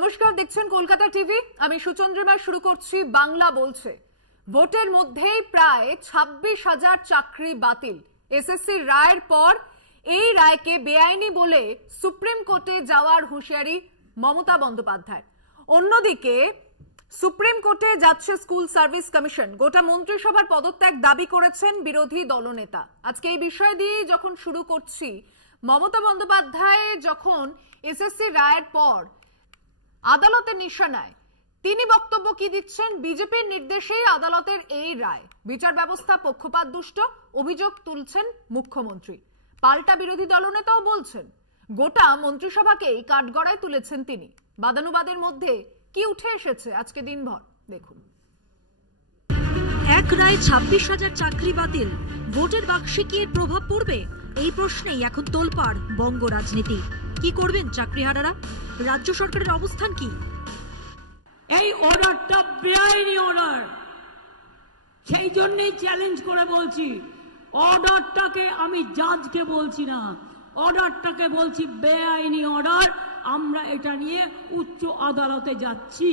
নমস্কার, দেখছেন কলকাতা টিভি। আমি সুচন্দ্রিমা। শুরু করছি বাংলা বলছে। ভোটের মধ্যেই প্রায় 26,000 চাকরি বাতিল। এসএসসির রায়ের পর এই রায়কে বেআইনি বলে সুপ্রিম কোর্টে যাওয়ার হুঁশিয়ারি মমতা বন্দ্যোপাধ্যায়। অন্যদিকে সুপ্রিম কোর্টে যাচ্ছে স্কুল সার্ভিস কমিশন। গোটা মন্ত্রিসভার পদত্যাগ দাবি করেছেন বিরোধী দলনেতা। আজকে এই বিষয় দিয়ে যখন শুরু করছি, মমতা বন্দ্যোপাধ্যায় যখন এসএসসি রায়ের পর আদালতের নিশানায়, তিনি বক্তব্য কি দিচ্ছেন? বিজেপির নির্দেশেই আদালতের এই রায়, বিচার ব্যবস্থা পক্ষপাত দুষ্ট অভিযোগ তুলছেন মুখ্যমন্ত্রী। পাল্টা বিরোধী দলনেতাও বলছেন গোটা মন্ত্রিসভাকেই কাঠগড়ায় তুলেছেন তিনি। বাদানুবাদের মধ্যে কি উঠে এসেছে আজকে দিনভর দেখুন। এক রায় 26,000 চাকরি বাতিল। ভোটের বাক্সে কি এর প্রভাব পড়বে? এই প্রশ্নেই এখন তোলপাড় বঙ্গ রাজনীতি। কি করবেন চাকরিহারারা? রাজ্য সরকারের অবস্থান কি? এই অর্ডারটা বেআইনি অর্ডার, সেই জন্যই চ্যালেঞ্জ করে বলছি, অর্ডারটাকে আমি জাজকে বলছি না, অর্ডারটাকে বলছি বেআইনি অর্ডার। আমরা এটা নিয়ে উচ্চ আদালতে যাচ্ছি।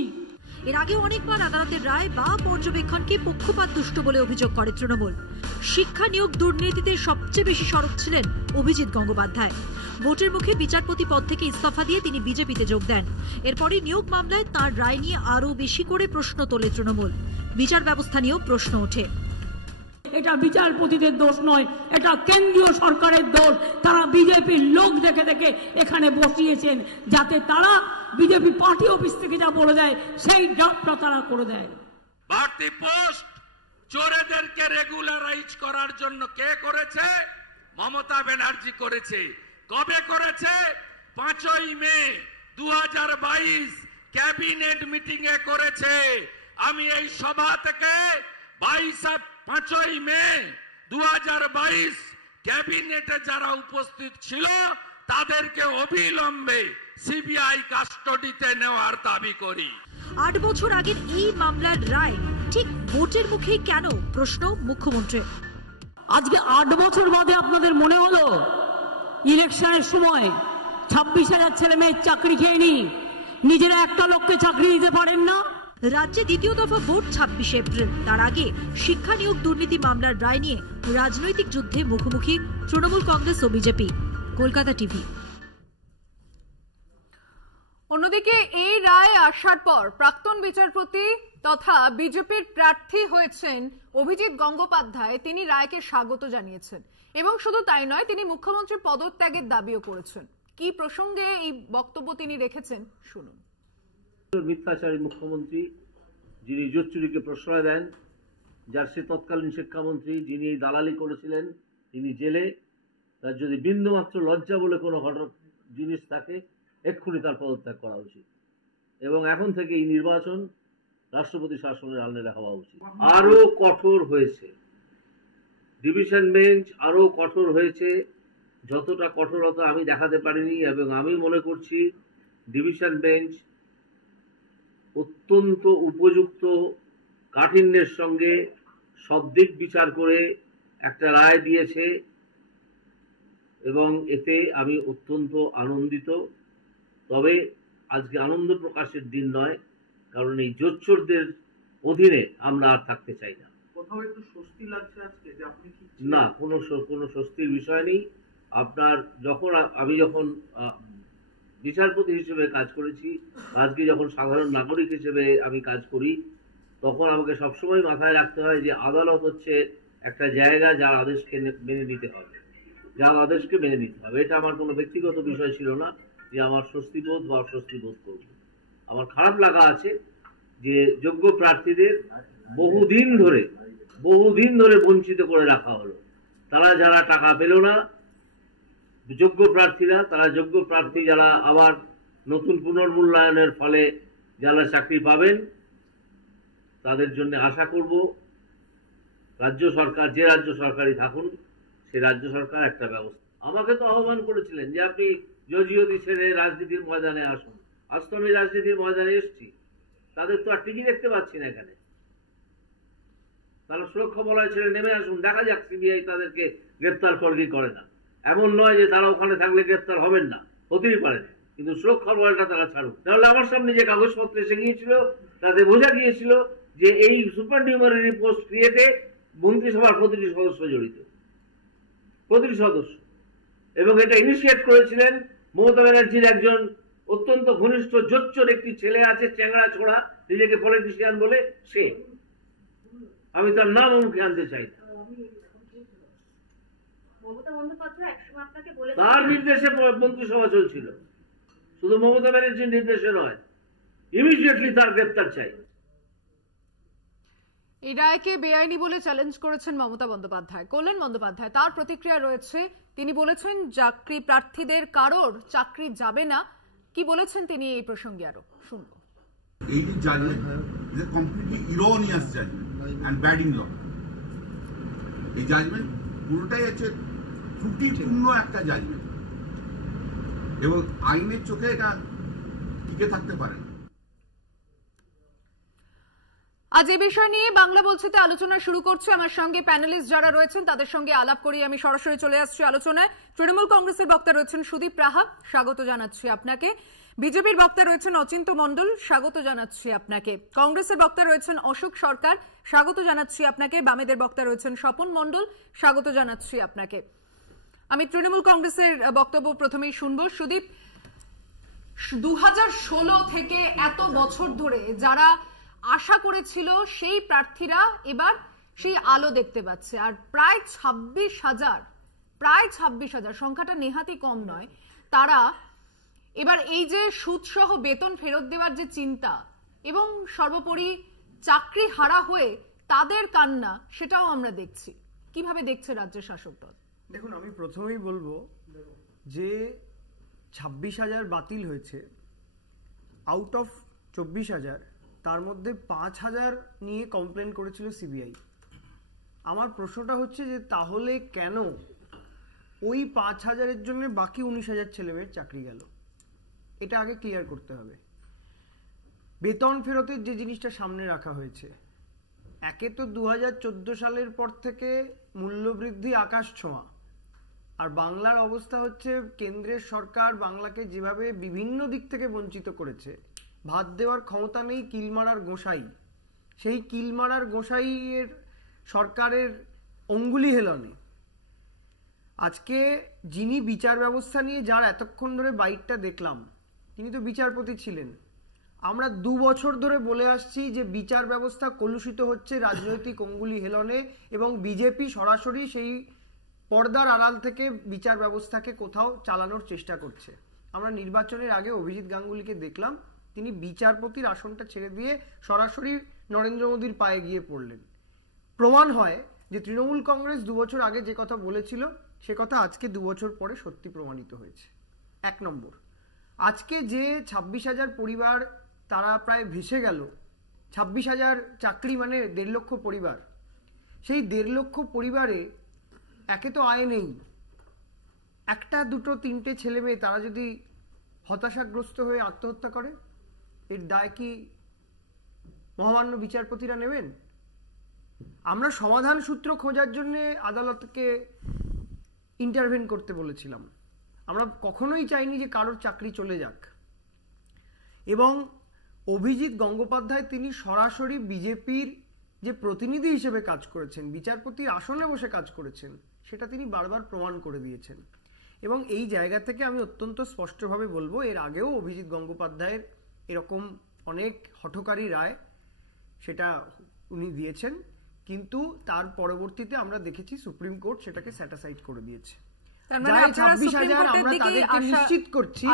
এর আগে অনেকবার আদালতের রায় বা পর্যবেক্ষণকে পক্ষপাত দুষ্ট বলে অভিযোগ করে তৃণমূল। শিক্ষা নিয়োগ দুর্নীতিতে সবচেয়ে বেশি সরব ছিলেন অভিজিৎ গঙ্গোপাধ্যায়। ভোটের মুখে বিচারপতি পদ থেকে ইস্তফা দিয়ে তিনি বিজেপিতে যোগ দেন। এরপরই নিয়োগ মামলায় তার রায় নিয়ে আরো বেশি করে প্রশ্ন তোলে তৃণমূল। বিচার ব্যবস্থা নিয়েও প্রশ্ন ওঠে। এটা বিচারপতিদের দোষ নয়, এটা কেন্দ্রীয় সরকারের দোষ। তারা বিজেপির লোক দেখে দেখে এখানে বসিয়েছেন, যাতে তারা বিজেপি পার্টি অফিস থেকে যা বলে দেয় সেই ড্রাফটটা তারা করে দেয়। বাড়তি পোস্ট চোরেদেরকে রেগুলারাইজ করার জন্য কে করেছে? মমতা ব্যানার্জি করেছে। কবে করেছে? 5ই মে 2022 ক্যাবিনেট মিটিং এ করেছে। আমি এই সভা থেকে 5ই মে 2022 ক্যাবিনেটে যারা উপস্থিত ছিল তাদেরকে অবিলম্বে সিবিআই কাস্টডিতে নেওয়ার দাবি করি। 8 বছর আগের এই মামলার রায় ঠিক ভোটের মুখে কেন? প্রশ্ন মুখ্যমন্ত্রী। আজকে 8 বছর বাদে আপনাদের মনে হলো ইলেকশনের সময় 26,000 ছেলে মেয়ের চাকরি খেয়ে নি, নিজেরা একটা লোককে চাকরি দিতে পারেন না? রাজ্যে দ্বিতীয় দফা ভোট 26 এপ্রিল। তার আগে শিক্ষা নিয়োগ দুর্নীতি মামলার রায় নিয়ে রাজনৈতিক যুদ্ধে মুখোমুখি তৃণমূল কংগ্রেস ও বিজেপি। কলকাতা টিভি। অন্যদিকে এই রায় আসার পর প্রাক্তন বিচারপতি তথা বিজেপির প্রার্থী হয়েছেন অভিজিৎ গঙ্গোপাধ্যায়। তিনি রায়কে স্বাগত জানিয়েছেন এবং শুধু তাই নয়, তিনি মুখ্যমন্ত্রীর পদত্যাগের দাবিও করেছেন। কি প্রসঙ্গে এই বক্তব্য তিনি রেখেছেন শুনুন। মিথ্যাচারী মুখ্যমন্ত্রী, যিনি জোট চুরিকে প্রশ্রয় দেন, যার সে তৎকালীন শিক্ষামন্ত্রী, যিনি এই দালালি করেছিলেন, তিনি জেলে। তার যদি বিন্দুমাত্র লজ্জা বলে কোনো জিনিস থাকে, এক্ষুনি তার পদত্যাগ করা উচিত এবং এখন থেকে এই নির্বাচন রাষ্ট্রপতি শাসনের আলনেরা হওয়া উচিত। আরো কঠোর হয়েছে ডিভিশন বেঞ্চ, আরো কঠোর হয়েছে। যতটা কঠোরতা আমি দেখাতে পারিনি এবং আমি মনে করছি ডিভিশন বেঞ্চ অত্যন্ত উপযুক্ত কাঠিন্যের সঙ্গে সব দিক বিচার করে একটা রায় দিয়েছে এবং এতে আমি অত্যন্ত আনন্দিত। তবে আজকে আনন্দ প্রকাশের দিন নয়, কারণ এই জোচ্চোরদের অধীনে আমরা আর থাকতে চাই না। কোথাও একটু স্বস্তি লাগছে আজকে যে আপনি কি? না, কোনো স্বস্তির বিষয় নেই। আমি যখন বিচারপতি হিসেবে কাজ করেছি, আজকে যখন সাধারণ নাগরিক হিসেবে আমি কাজ করি, তখন আমাকে সবসময় মাথায় রাখতে হয় যে আদালত হচ্ছে একটা জায়গা যার আদেশকে মেনে নিতে হবে, এটা আমার কোনো ব্যক্তিগত বিষয় ছিল না যে আমার স্বস্তিবোধ বা অস্বস্তি বোধ করব। আমার খারাপ লাগা আছে যে যোগ্য প্রার্থীদের বহুদিন ধরে বঞ্চিত করে রাখা হলো। তারা যারা টাকা পেল না, যোগ্য প্রার্থীরা, তারা যোগ্য প্রার্থী যারা আবার নতুন পুনর্মূল্যায়নের ফলে যারা চাকরি পাবেন, তাদের জন্য আশা করব রাজ্য সরকার, যে রাজ্য সরকারই থাকুন, সে রাজ্য সরকার একটা ব্যবস্থা। আমাকে তো আহ্বান করেছিলেন যে আপনি জজিওদি ছেড়ে রাজনীতির ময়দানে আসুন। আজ তো আমি রাজনীতির ময়দানে এসেছি, তাদের তো আর টিকি দেখতে পাচ্ছি না এখানে। তারা সুরক্ষা বলয় ছেড়ে নেমে আসুন, দেখা যাক সিবিআই তাদেরকে গ্রেপ্তার করে কি করে না। এমন নয় যে তারা ওখানে থাকলে গ্রেপ্তার হবেন না, হতেই পারে না। কিন্তু সুরক্ষার বলটা তারা ছাড়ুক। তাহলে আমার সামনে যে কাগজপত্র এসে গিয়েছিল তাতে বোঝা গিয়েছিল যে এই সুপার নিউমারি পোস্ট ক্রিয়েটে মন্ত্রিসভার প্রতিটি সদস্য জড়িত, প্রতিটি সদস্য। এবং এটা ইনিশিয়েট করেছিলেন মমতা ব্যানার্জির একজন অত্যন্ত ঘনিষ্ঠ জোচ্চোর একটি ছেলে আছে, চ্যাংড়া ছোড়া, নিজেকে পলিটিশিয়ান বলে, সে, আমি তার নাম মুখে আনতে চাই না। তার নির্দেশে মন্ত্রিসভা চলছিল, শুধু মমতা ব্যানার্জির নির্দেশে নয়। ইমিডিয়েটলি তার গ্রেপ্তার চাই। এই রায়কে বেআইনি বলে চ্যালেঞ্জ করেছেন মমতা বন্দ্যোপাধ্যায়। কল্যাণ বন্দ্যোপাধ্যায় তার প্রতিক্রিয়া রয়েছে, তিনি বলেছেন চাকরি প্রার্থীদের কারোর চাকরি যাবে না। কি বলেছেন তিনি এই প্রসঙ্গে আরো শুনবো। এই যে judgement is a completely erroneous judgement and bad in law. এই জাজমেন্ট পুরোটাই হচ্ছে ত্রুটিপূর্ণ একটা জাজমেন্ট এবং আইনের চোখে এটা টিকে থাকতে পারে না। আজ এই বিষয় নিয়ে বাংলা বলছেতে আলোচনা শুরু করছে। আমার সঙ্গে প্যানেলিস্ট যারা রয়েছেন তাদের সঙ্গে আলাপ করি। আমি সরাসরি চলে আসছি আলোচনায়। তৃণমূল কংগ্রেসের বক্তা রয়েছেন সুদীপ রাহা, স্বাগত জানাচ্ছি আপনাকে। বিজেপির বক্তা রয়েছেন অচিন্ত মণ্ডল, স্বাগত জানাচ্ছি আপনাকে। কংগ্রেসের বক্তা রয়েছেন অশোক সরকার, স্বাগত জানাচ্ছি আপনাকে। বামেদের বক্তা রয়েছেন স্বপন মণ্ডল, স্বাগত জানাচ্ছি আপনাকে। আমি তৃণমূল কংগ্রেসের বক্তব্য প্রথমেই শুনবো। সুদীপ, 2016 থেকে এত বছর ধরে যারা আশা করেছিল সেই প্রার্থীরা এবার সেই আলো দেখতে পাচ্ছে, আর প্রায় 26,000 সংখ্যাটা নেহাতি কম নয়, তারা এবার এই যে সুদসহ বেতন ফেরত দেওয়ার যে চিন্তা এবং সর্বোপরি চাকরি হারা হয়ে তাদের কান্না, সেটাও আমরা দেখছি। কিভাবে দেখছে রাজ্যের শাসক দল? দেখুন, আমি প্রথমেই বলবো যে 26,000 বাতিল হয়েছে, আউট অফ 24,000 তার মধ্যে 5,000 নিয়ে কমপ্লেন করেছিল সিবিআই। আমার প্রশ্নটা হচ্ছে যে তাহলে কেন ওই 5,000-এর জন্য বাকি 19,000 ছেলেমেয়ের চাকরি গেল? এটা আগে ক্লিয়ার করতে হবে। বেতন ফেরতের যে জিনিসটা সামনে রাখা হয়েছে, একে তো 2014 সালের পর থেকে মূল্যবৃদ্ধি আকাশ ছোঁয়া, আর বাংলার অবস্থা হচ্ছে কেন্দ্রের সরকার বাংলাকে যেভাবে বিভিন্ন দিক থেকে বঞ্চিত করেছে, ভাত দেওয়ার ক্ষমতা নেই, কিলমারার গোসাই, সেই কিলমারার গোসাইয়ের সরকারের অঙ্গুলি হেলনে আজকে যিনি বিচার ব্যবস্থা নিয়ে যার এতক্ষণ ধরে বাইটটা দেখলাম, তিনি তো বিচারপতি ছিলেন। আমরা 2 বছর ধরে বলে আসছি যে বিচার ব্যবস্থা কলুষিত হচ্ছে রাজনৈতিক অঙ্গুলি হেলনে, এবং বিজেপি সরাসরি সেই পর্দার আড়াল থেকে বিচার ব্যবস্থাকে কোথাও চালানোর চেষ্টা করছে। আমরা নির্বাচনের আগে অভিজিৎ গাঙ্গুলিকে দেখলাম, তিনি বিচারপতির আসনটা ছেড়ে দিয়ে সরাসরি নরেন্দ্র মোদীর পায়ে গিয়ে পড়লেন। প্রমাণ হয় যে তৃণমূল কংগ্রেস 2 বছর আগে যে কথা বলেছিল সে কথা আজকে 2 বছর পরে সত্যি প্রমাণিত হয়েছে। 1 নম্বর, আজকে যে 26,000 পরিবার তারা প্রায় ভেসে গেল, 26,000 চাকরি মানে 1.5 লক্ষ পরিবার, সেই 1.5 লক্ষ পরিবারে একে তো আয় নেই, একটা দুটো তিনটে ছেলে মেয়ে তারা যদি হতাশাগ্রস্ত হয়ে আত্মহত্যা করে, এর দায় কি মহামান্য বিচারপতিরা নেবেন? আমরা সমাধান সূত্র খোঁজার জন্য আদালতকে ইন্টারভেন করতে বলেছিলাম। আমরা কখনোই চাইনি যে কারোর চাকরি চলে যাক। এবং অভিজিৎ গঙ্গোপাধ্যায় তিনি সরাসরি বিজেপির যে প্রতিনিধি হিসেবে কাজ করেছেন, বিচারপতির আসনে বসে কাজ করেছেন, সেটা তিনি বারবার প্রমাণ করে দিয়েছেন। এবং এই জায়গা থেকে আমি অত্যন্ত স্পষ্টভাবে বলবো, এর আগেও অভিজিৎ গঙ্গোপাধ্যায়ের এরকম অনেক হঠকারী রায় সেটা উনি দিয়েছেন, কিন্তু তার পরবর্তীতে আমরা দেখেছি সুপ্রিম কোর্ট সেটাকে স্যাটিসফাইড করে দিয়েছে। 26,000 আমরা তাদেরকে নিশ্চিত করছি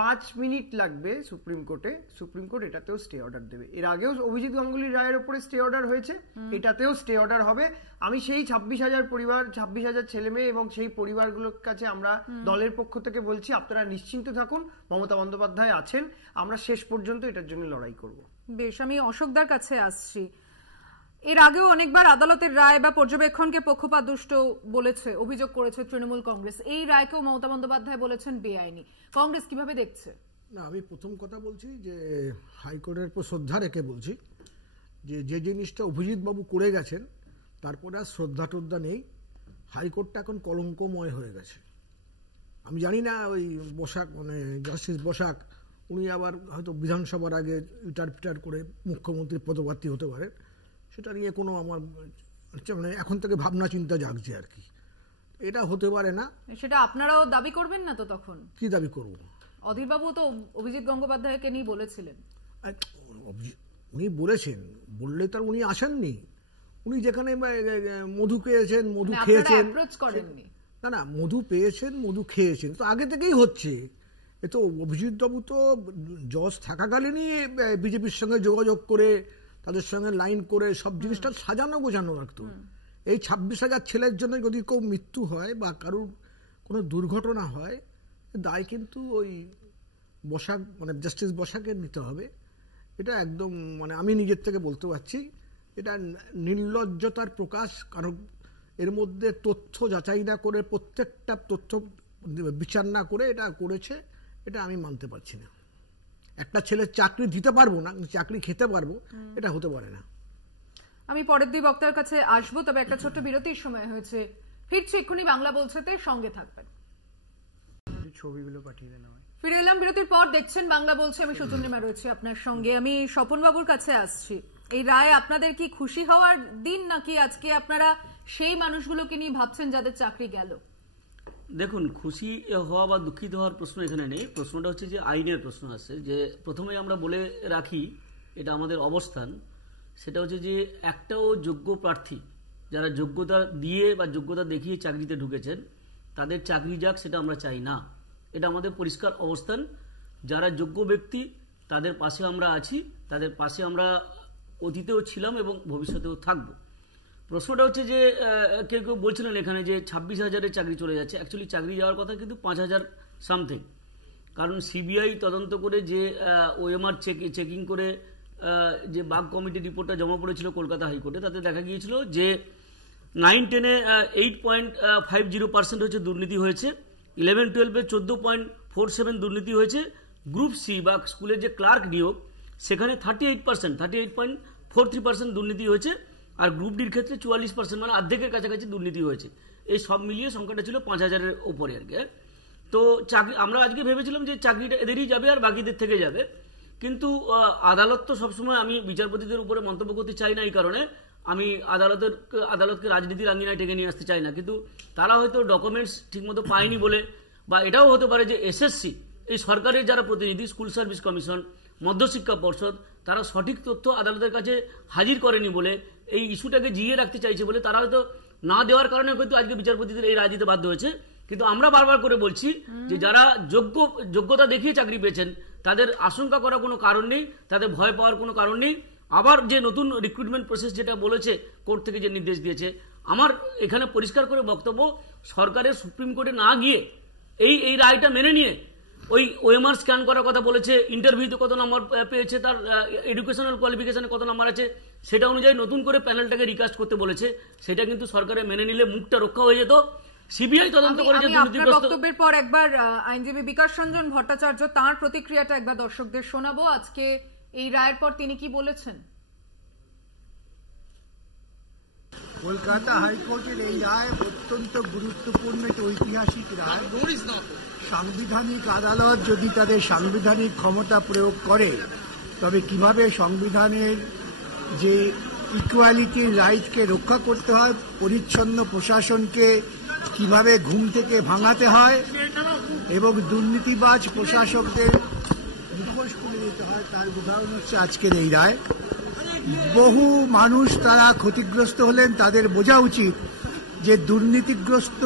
5 মিনিট লাগবে সুপ্রিম কোর্টে, সুপ্রিম কোর্ট এটাতেও স্টে অর্ডার দেবে। এর আগেও অভিজিৎ গাঙ্গুলির রায়ের উপরে স্টে অর্ডার হয়েছে, এটাতেও স্টে অর্ডার হবে। আমি সেই 26,000 পরিবার, 26,000 ছেলে মেয়ে এবং সেই পরিবারগুলোর কাছে আমরা দলের পক্ষ থেকে বলছি, আপনারা নিশ্চিন্ত থাকুন, মমতা বন্দ্যোপাধ্যায় আছেন, আমরা শেষ পর্যন্ত এটার জন্য লড়াই করব। বেশ, আমি অশোকদার কাছে আসছি। এর আগেও অনেকবার আদালতের রায় বা পর্যবেক্ষণকে পক্ষপাতদুষ্ট বলেছে, অভিযোগ করেছে তৃণমূল কংগ্রেস। এই রায়কেও মমতা বন্দ্যোপাধ্যায় বলেছেন বেআইনি। কংগ্রেস কিভাবে দেখছে? না, আমি প্রথম কথা বলছি যে হাইকোর্টের উপর শ্রদ্ধা রেখে বলছি যে যে জিনিসটা অভিজিৎ বাবু করে গেছেন তারপরে আর শ্রদ্ধা টদ্ধা নেই। হাইকোর্টটা এখন কলঙ্কময় হয়ে গেছে। আমি জানি না ওই বসাক মানে জাস্টিস বসাক উনি আবার হয়তো বিধানসভার আগে ইটার করে মুখ্যমন্ত্রীর পদপ্রার্থী হতে পারেন, সেটা নিয়ে কোনো আমার মানে এখন থেকে ভাবনা চিন্তা জাগছে আর কি। এটা হতে পারে না। সেটা আপনারাও দাবি করবেন না তো? তখন কি দাবি করব? অধীরবাবু তো অভিজিৎ গঙ্গোপাধ্যায়কে নিয়ে বলেছিলেন। উনি বলেছেন, বললে তার উনি আসেননি। উনি যেখানে মধু পেয়েছেন, মধু খেয়েছেন, না না মধু পেয়েছেন, মধু খেয়েছেন, তো আগে থেকেই হচ্ছে। এ তো অভিজিৎ বাবু তো জজ থাকাকালীনই বিজেপির সঙ্গে যোগাযোগ করে তাদের সঙ্গে লাইন করে সব জিনিসটা সাজানো গোছানো রাখতো। এই 26,000 ছেলের জন্য যদি কেউ মৃত্যু হয় বা কারুর কোনো দুর্ঘটনা হয়, দায় কিন্তু ওই বসাক মানে জাস্টিস বসাকে নিতে হবে। এটা একদম মানে আমি নিজের থেকে বলতে পারছি এটা নির্লজ্জতার প্রকাশ। কারণ এর মধ্যে তথ্য যাচাই না করে, প্রত্যেকটা তথ্য বিচার না করে এটা করেছে, এটা আমি মানতে পারছি না। একটা ছেলের চাকরি দিতে পারবো না, চাকরি খেতে পারবো, এটা হতে পারে না। আমি পরের দুই বক্তার কাছে আসবো, তবে একটা ছোট্ট বিরতির সময় হয়েছে। ফিরছি এক্ষুনি বাংলা বলছেতে, সঙ্গে থাকবেন। ছবিগুলো পাঠিয়ে দেন আমায়। ফিরে এলাম বিরতির পর, দেখছেন বাংলা বলছে, আমি সুচন্দ্রিমা রয়েছি আপনার সঙ্গে। আমি স্বপন বাবুর কাছে আসছি। এই রায় আপনাদের কি খুশি হওয়ার দিন, নাকি আজকে আপনারা সেই মানুষগুলোকে নিয়ে ভাবছেন যাদের চাকরি গেল? দেখুন, খুশি হওয়া বা দুঃখিত হওয়ার প্রশ্ন এখানে নেই। প্রশ্নটা হচ্ছে যে আইনের প্রশ্ন আছে। যে প্রথমে আমরা বলে রাখি, এটা আমাদের অবস্থান, সেটা হচ্ছে যে একটাও যোগ্য প্রার্থী যারা যোগ্যতা দিয়ে বা যোগ্যতা দেখিয়ে চাকরিতে ঢুকেছেন তাদের চাকরি যাক, সেটা আমরা চাই না। এটা আমাদের পরিষ্কার অবস্থান। যারা যোগ্য ব্যক্তি তাদের পাশে আমরা আছি, তাদের পাশে আমরা অতীতেও ছিলাম এবং ভবিষ্যতেও থাকবো। প্রশ্নটা হচ্ছে যে কেউ কেউ বলছিলেন এখানে যে 26,000-এর চাকরি চলে যাচ্ছে। অ্যাকচুয়ালি চাকরি যাওয়ার কথা কিন্তু 5,000 সামথিং। কারণ সিবিআই তদন্ত করে যে ওএমআর চেকিং করে যে বাগ কমিটি রিপোর্টটা জমা পড়েছিল কলকাতা হাইকোর্টে, তাতে দেখা গিয়েছিল যে 9-10-এ 8.50% হচ্ছে দুর্নীতি হয়েছে, 11-12-এ 14.47 দুর্নীতি হয়েছে, গ্রুপ সি বা স্কুলের যে ক্লার্ক নিয়োগ সেখানে 38.43% দুর্নীতি হয়েছে, আর গ্রুপ ডির ক্ষেত্রে 44%, মানে অর্ধেকের কাছাকাছি দুর্নীতি হয়েছে। এই সব মিলিয়ে সংখ্যাটা ছিল 5,000-এর ওপরে আর কি। তো চাকরি আমরা আজকে ভেবেছিলাম যে চাকরিটা এদেরই যাবে আর বাকিদের থেকে যাবে, কিন্তু আদালত তো সবসময়, আমি বিচারপতিদের উপরে মন্তব্য করতে চাই না, এই কারণে আমি আদালতকে রাজনীতির আঙ্গিনায় টেকে নিয়ে আসতে চাই না, কিন্তু তারা হয়তো ডকুমেন্টস ঠিকমতো পায়নি বলে, বা এটাও হতে পারে যে এসএসসি এই সরকারের যারা প্রতিনিধি, স্কুল সার্ভিস কমিশন, মধ্যশিক্ষা পর্ষদ, তারা সঠিক তথ্য আদালতের কাছে হাজির করেনি বলে, এই ইস্যুটাকে জিয়ে রাখতে চাইছে বলে তারা হয়তো না দেওয়ার কারণে হয়তো আজকে বিচারপতিদের এই রায় দিতে বাধ্য হয়েছে। কিন্তু আমরা বারবার করে বলছি যে যারা যোগ্যতা দেখিয়ে চাকরি পেয়েছেন তাদের আশঙ্কা করার কোনো কারণ নেই, তাদের ভয় পাওয়ার কোনো কারণ নেই। আবার যে নতুন রিক্রুটমেন্ট প্রসেস যেটা বলেছে কোর্ট থেকে যে নির্দেশ দিয়েছে, আমার এখানে পরিষ্কার করে বক্তব্য, সরকারের সুপ্রিম কোর্টে না গিয়ে এই রায়টা মেনে নিয়ে ওই ওএমআর স্ক্যান করার কথা বলেছে, ইন্টারভিউতে কত নাম্বার পেয়েছে, তার এডুকেশনাল কোয়ালিফিকেশনে কত নাম্বার আছে, সেটা অনুযায়ী নতুন করে প্যানেলটাকে রিকাস্ট করতে বলেছে। সেটা কিন্তু সরকারে মেনে নিলে মুখটা রক্ষা হয়ে যেত। সিবিআই তদন্ত করে যে দুর্নীতিগ্রস্ত। বক্তব্যের পর একবার আইনজীবী বিকাশ রঞ্জন ভট্টাচার্য তাঁর প্রতিক্রিয়াটা একবার দর্শকদের শোনাবো। আজকে এই রায়ের পর তিনি কি বলেছেন। কলকাতা হাইকোর্টের এই রায় অত্যন্ত গুরুত্বপূর্ণ, একটি ঐতিহাসিক রায়। সাংবিধানিক আদালত যদি তাদের সাংবিধানিক ক্ষমতা প্রয়োগ করে, তবে কিভাবে সংবিধানের যে ইকুয়ালিটির রাইটকে রক্ষা করতে হয়, পরিচ্ছন্ন প্রশাসনকে কিভাবে ঘুম থেকে ভাঙাতে হয় এবং দুর্নীতিবাজ প্রশাসকদের মুখোশ করে দিতে হয়, তার উদাহরণ হচ্ছে আজকের এই রায়। বহু মানুষ তারা ক্ষতিগ্রস্ত হলেন, তাদের বোঝা উচিত যে দুর্নীতিগ্রস্ত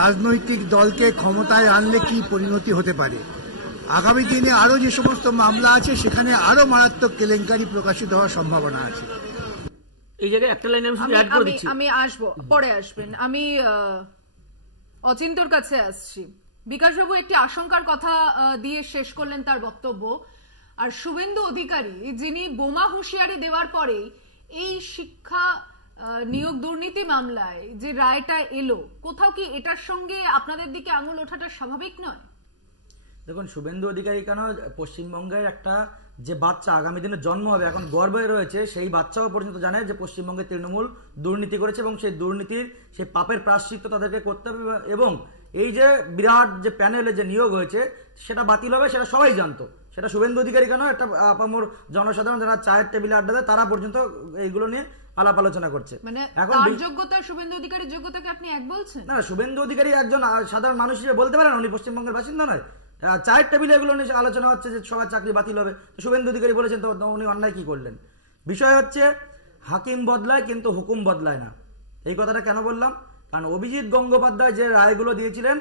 রাজনৈতিক দলকে ক্ষমতায় আনলে কি পরিণতি হতে পারে। আগামী দিনে আরো যে সমস্ত মামলা আছে সেখানে আরো মারাত্মক কেলেঙ্কারি প্রকাশিত হওয়ার সম্ভাবনা আছে। এই জায়গায় একটা লাইন আমি অ্যাড করে দিচ্ছি, আমি আসবো, পরে আসবেন। আমি অচিন্তর কাছে আসছি। বিকাশবাবু একটি আশঙ্কার কথা দিয়ে শেষ করলেন তার বক্তব্য, আর শুভেন্দু অধিকারী যিনি বোমা হুঁশিয়ারি দেওয়ার পরে এই শিক্ষা নিয়োগ দুর্নীতি মামলায় যে রায়টা এলো, কোথাও কি এটার সঙ্গে আপনাদের দিকে আঙুল ওঠাটা স্বাভাবিক নয়? দেখুন, শুভেন্দু অধিকারী কেন, পশ্চিমবঙ্গের একটা যে বাচ্চা আগামী দিনে জন্ম হবে, এখন গর্বে রয়েছে, সেই বাচ্চাও পর্যন্ত জানে যে পশ্চিমবঙ্গে তৃণমূল দুর্নীতি করেছে এবং সেই দুর্নীতির সেই পাপের প্রায়শ্চিত্ত তাদেরকে করতে হবে। এবং এই যে বিরাট যে প্যানেলে যে নিয়োগ হয়েছে সেটা বাতিল হবে সেটা সবাই জানতো, সেটা শুভেন্দু অধিকারী কেন, একটা আপামর জনসাধারণ যারা চায়ের টেবিলে আড্ডা দেয় তারা পর্যন্ত এইগুলো নিয়ে আলাপ আলোচনা করছে। মানে তার যোগ্যতা শুভেন্দু অধিকারীর যোগ্যতাকে আপনি এক বলছেন? না, শুভেন্দু অধিকারী একজন সাধারণ মানুষ হিসেবে বলতে পারেন উনি পশ্চিমবঙ্গের বাসিন্দা নয়। চায়ের টেবিলে এগুলো নিয়ে আলোচনা হচ্ছে যে সবার চাকরি বাতিল হবে, শুভেন্দু অধিকারী বলেছেন, তো উনি অন্যায় কি করলেন? বিষয় হচ্ছে হাকিম বদলায় কিন্তু হুকুম বদলায় না। এই কথাটা কেন বললাম? কারণ অভিজিৎ গঙ্গোপাধ্যায় যে রায়গুলো দিয়েছিলেন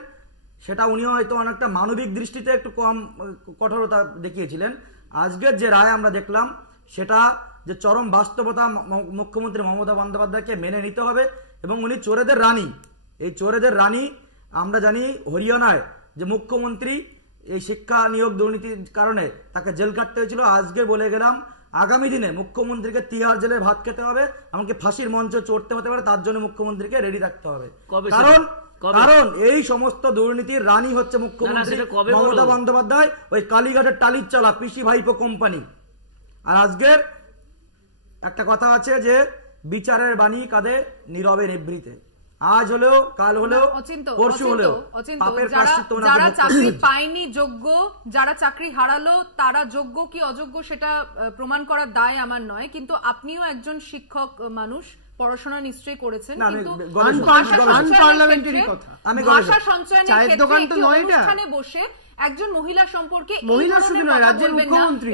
সেটা উনিও হয়তো অনেকটা মানবিক দৃষ্টিতে একটু কম কঠোরতা দেখিয়েছিলেন। আজকের যে রায় আমরা দেখলাম সেটা যে চরম বাস্তবতা মুখ্যমন্ত্রী মমতা বন্দ্যোপাধ্যায়কে মেনে নিতে হবে। এবং উনি চোরেদের রানী, এই চোরেদের রানী আমরা জানি হরিয়ানায় যে মুখ্যমন্ত্রী এই শিক্ষা নিয়োগ দুর্নীতির কারণে তাকে জেল কাটতে হয়েছিল। আজকে বলে গেলাম আগামী দিনে মুখ্যমন্ত্রীকে তিহার জেলে ভাত খেতে হবে, এমনকি ফাঁসির মঞ্চ চড়তে হতে পারে, তার জন্য মুখ্যমন্ত্রীকে রেডি থাকতে হবে। কারণ এই সমস্ত দুর্নীতির রানী হচ্ছে মুখ্যমন্ত্রী মমতা বন্দ্যোপাধ্যায়, ওই কালীঘাটের টালির চালা পিসি ভাইপো কোম্পানি। আর আজকের একটা কথা আছে যে বিচারের বাণী কাঁদে নীরবে নিভৃতে। আজ হলেও কাল হলেও পরশু হলেও যারা চাকরি পায়নি যোগ্য, যারা চাকরি হারালো তারা যোগ্য কি অযোগ্য সেটা প্রমাণ করার দায় আমার নয়, কিন্তু আপনিও একজন শিক্ষক মানুষ, পড়াশোনা নিশ্চয়ই করেছেন, কিন্তু ভাষা সঞ্চয়নের ক্ষেত্রে অনুষ্ঠানে বসে একজন মহিলা সম্পর্কে মহিলা শুধু নয়, রাজ্যের মুখ্যমন্ত্রী,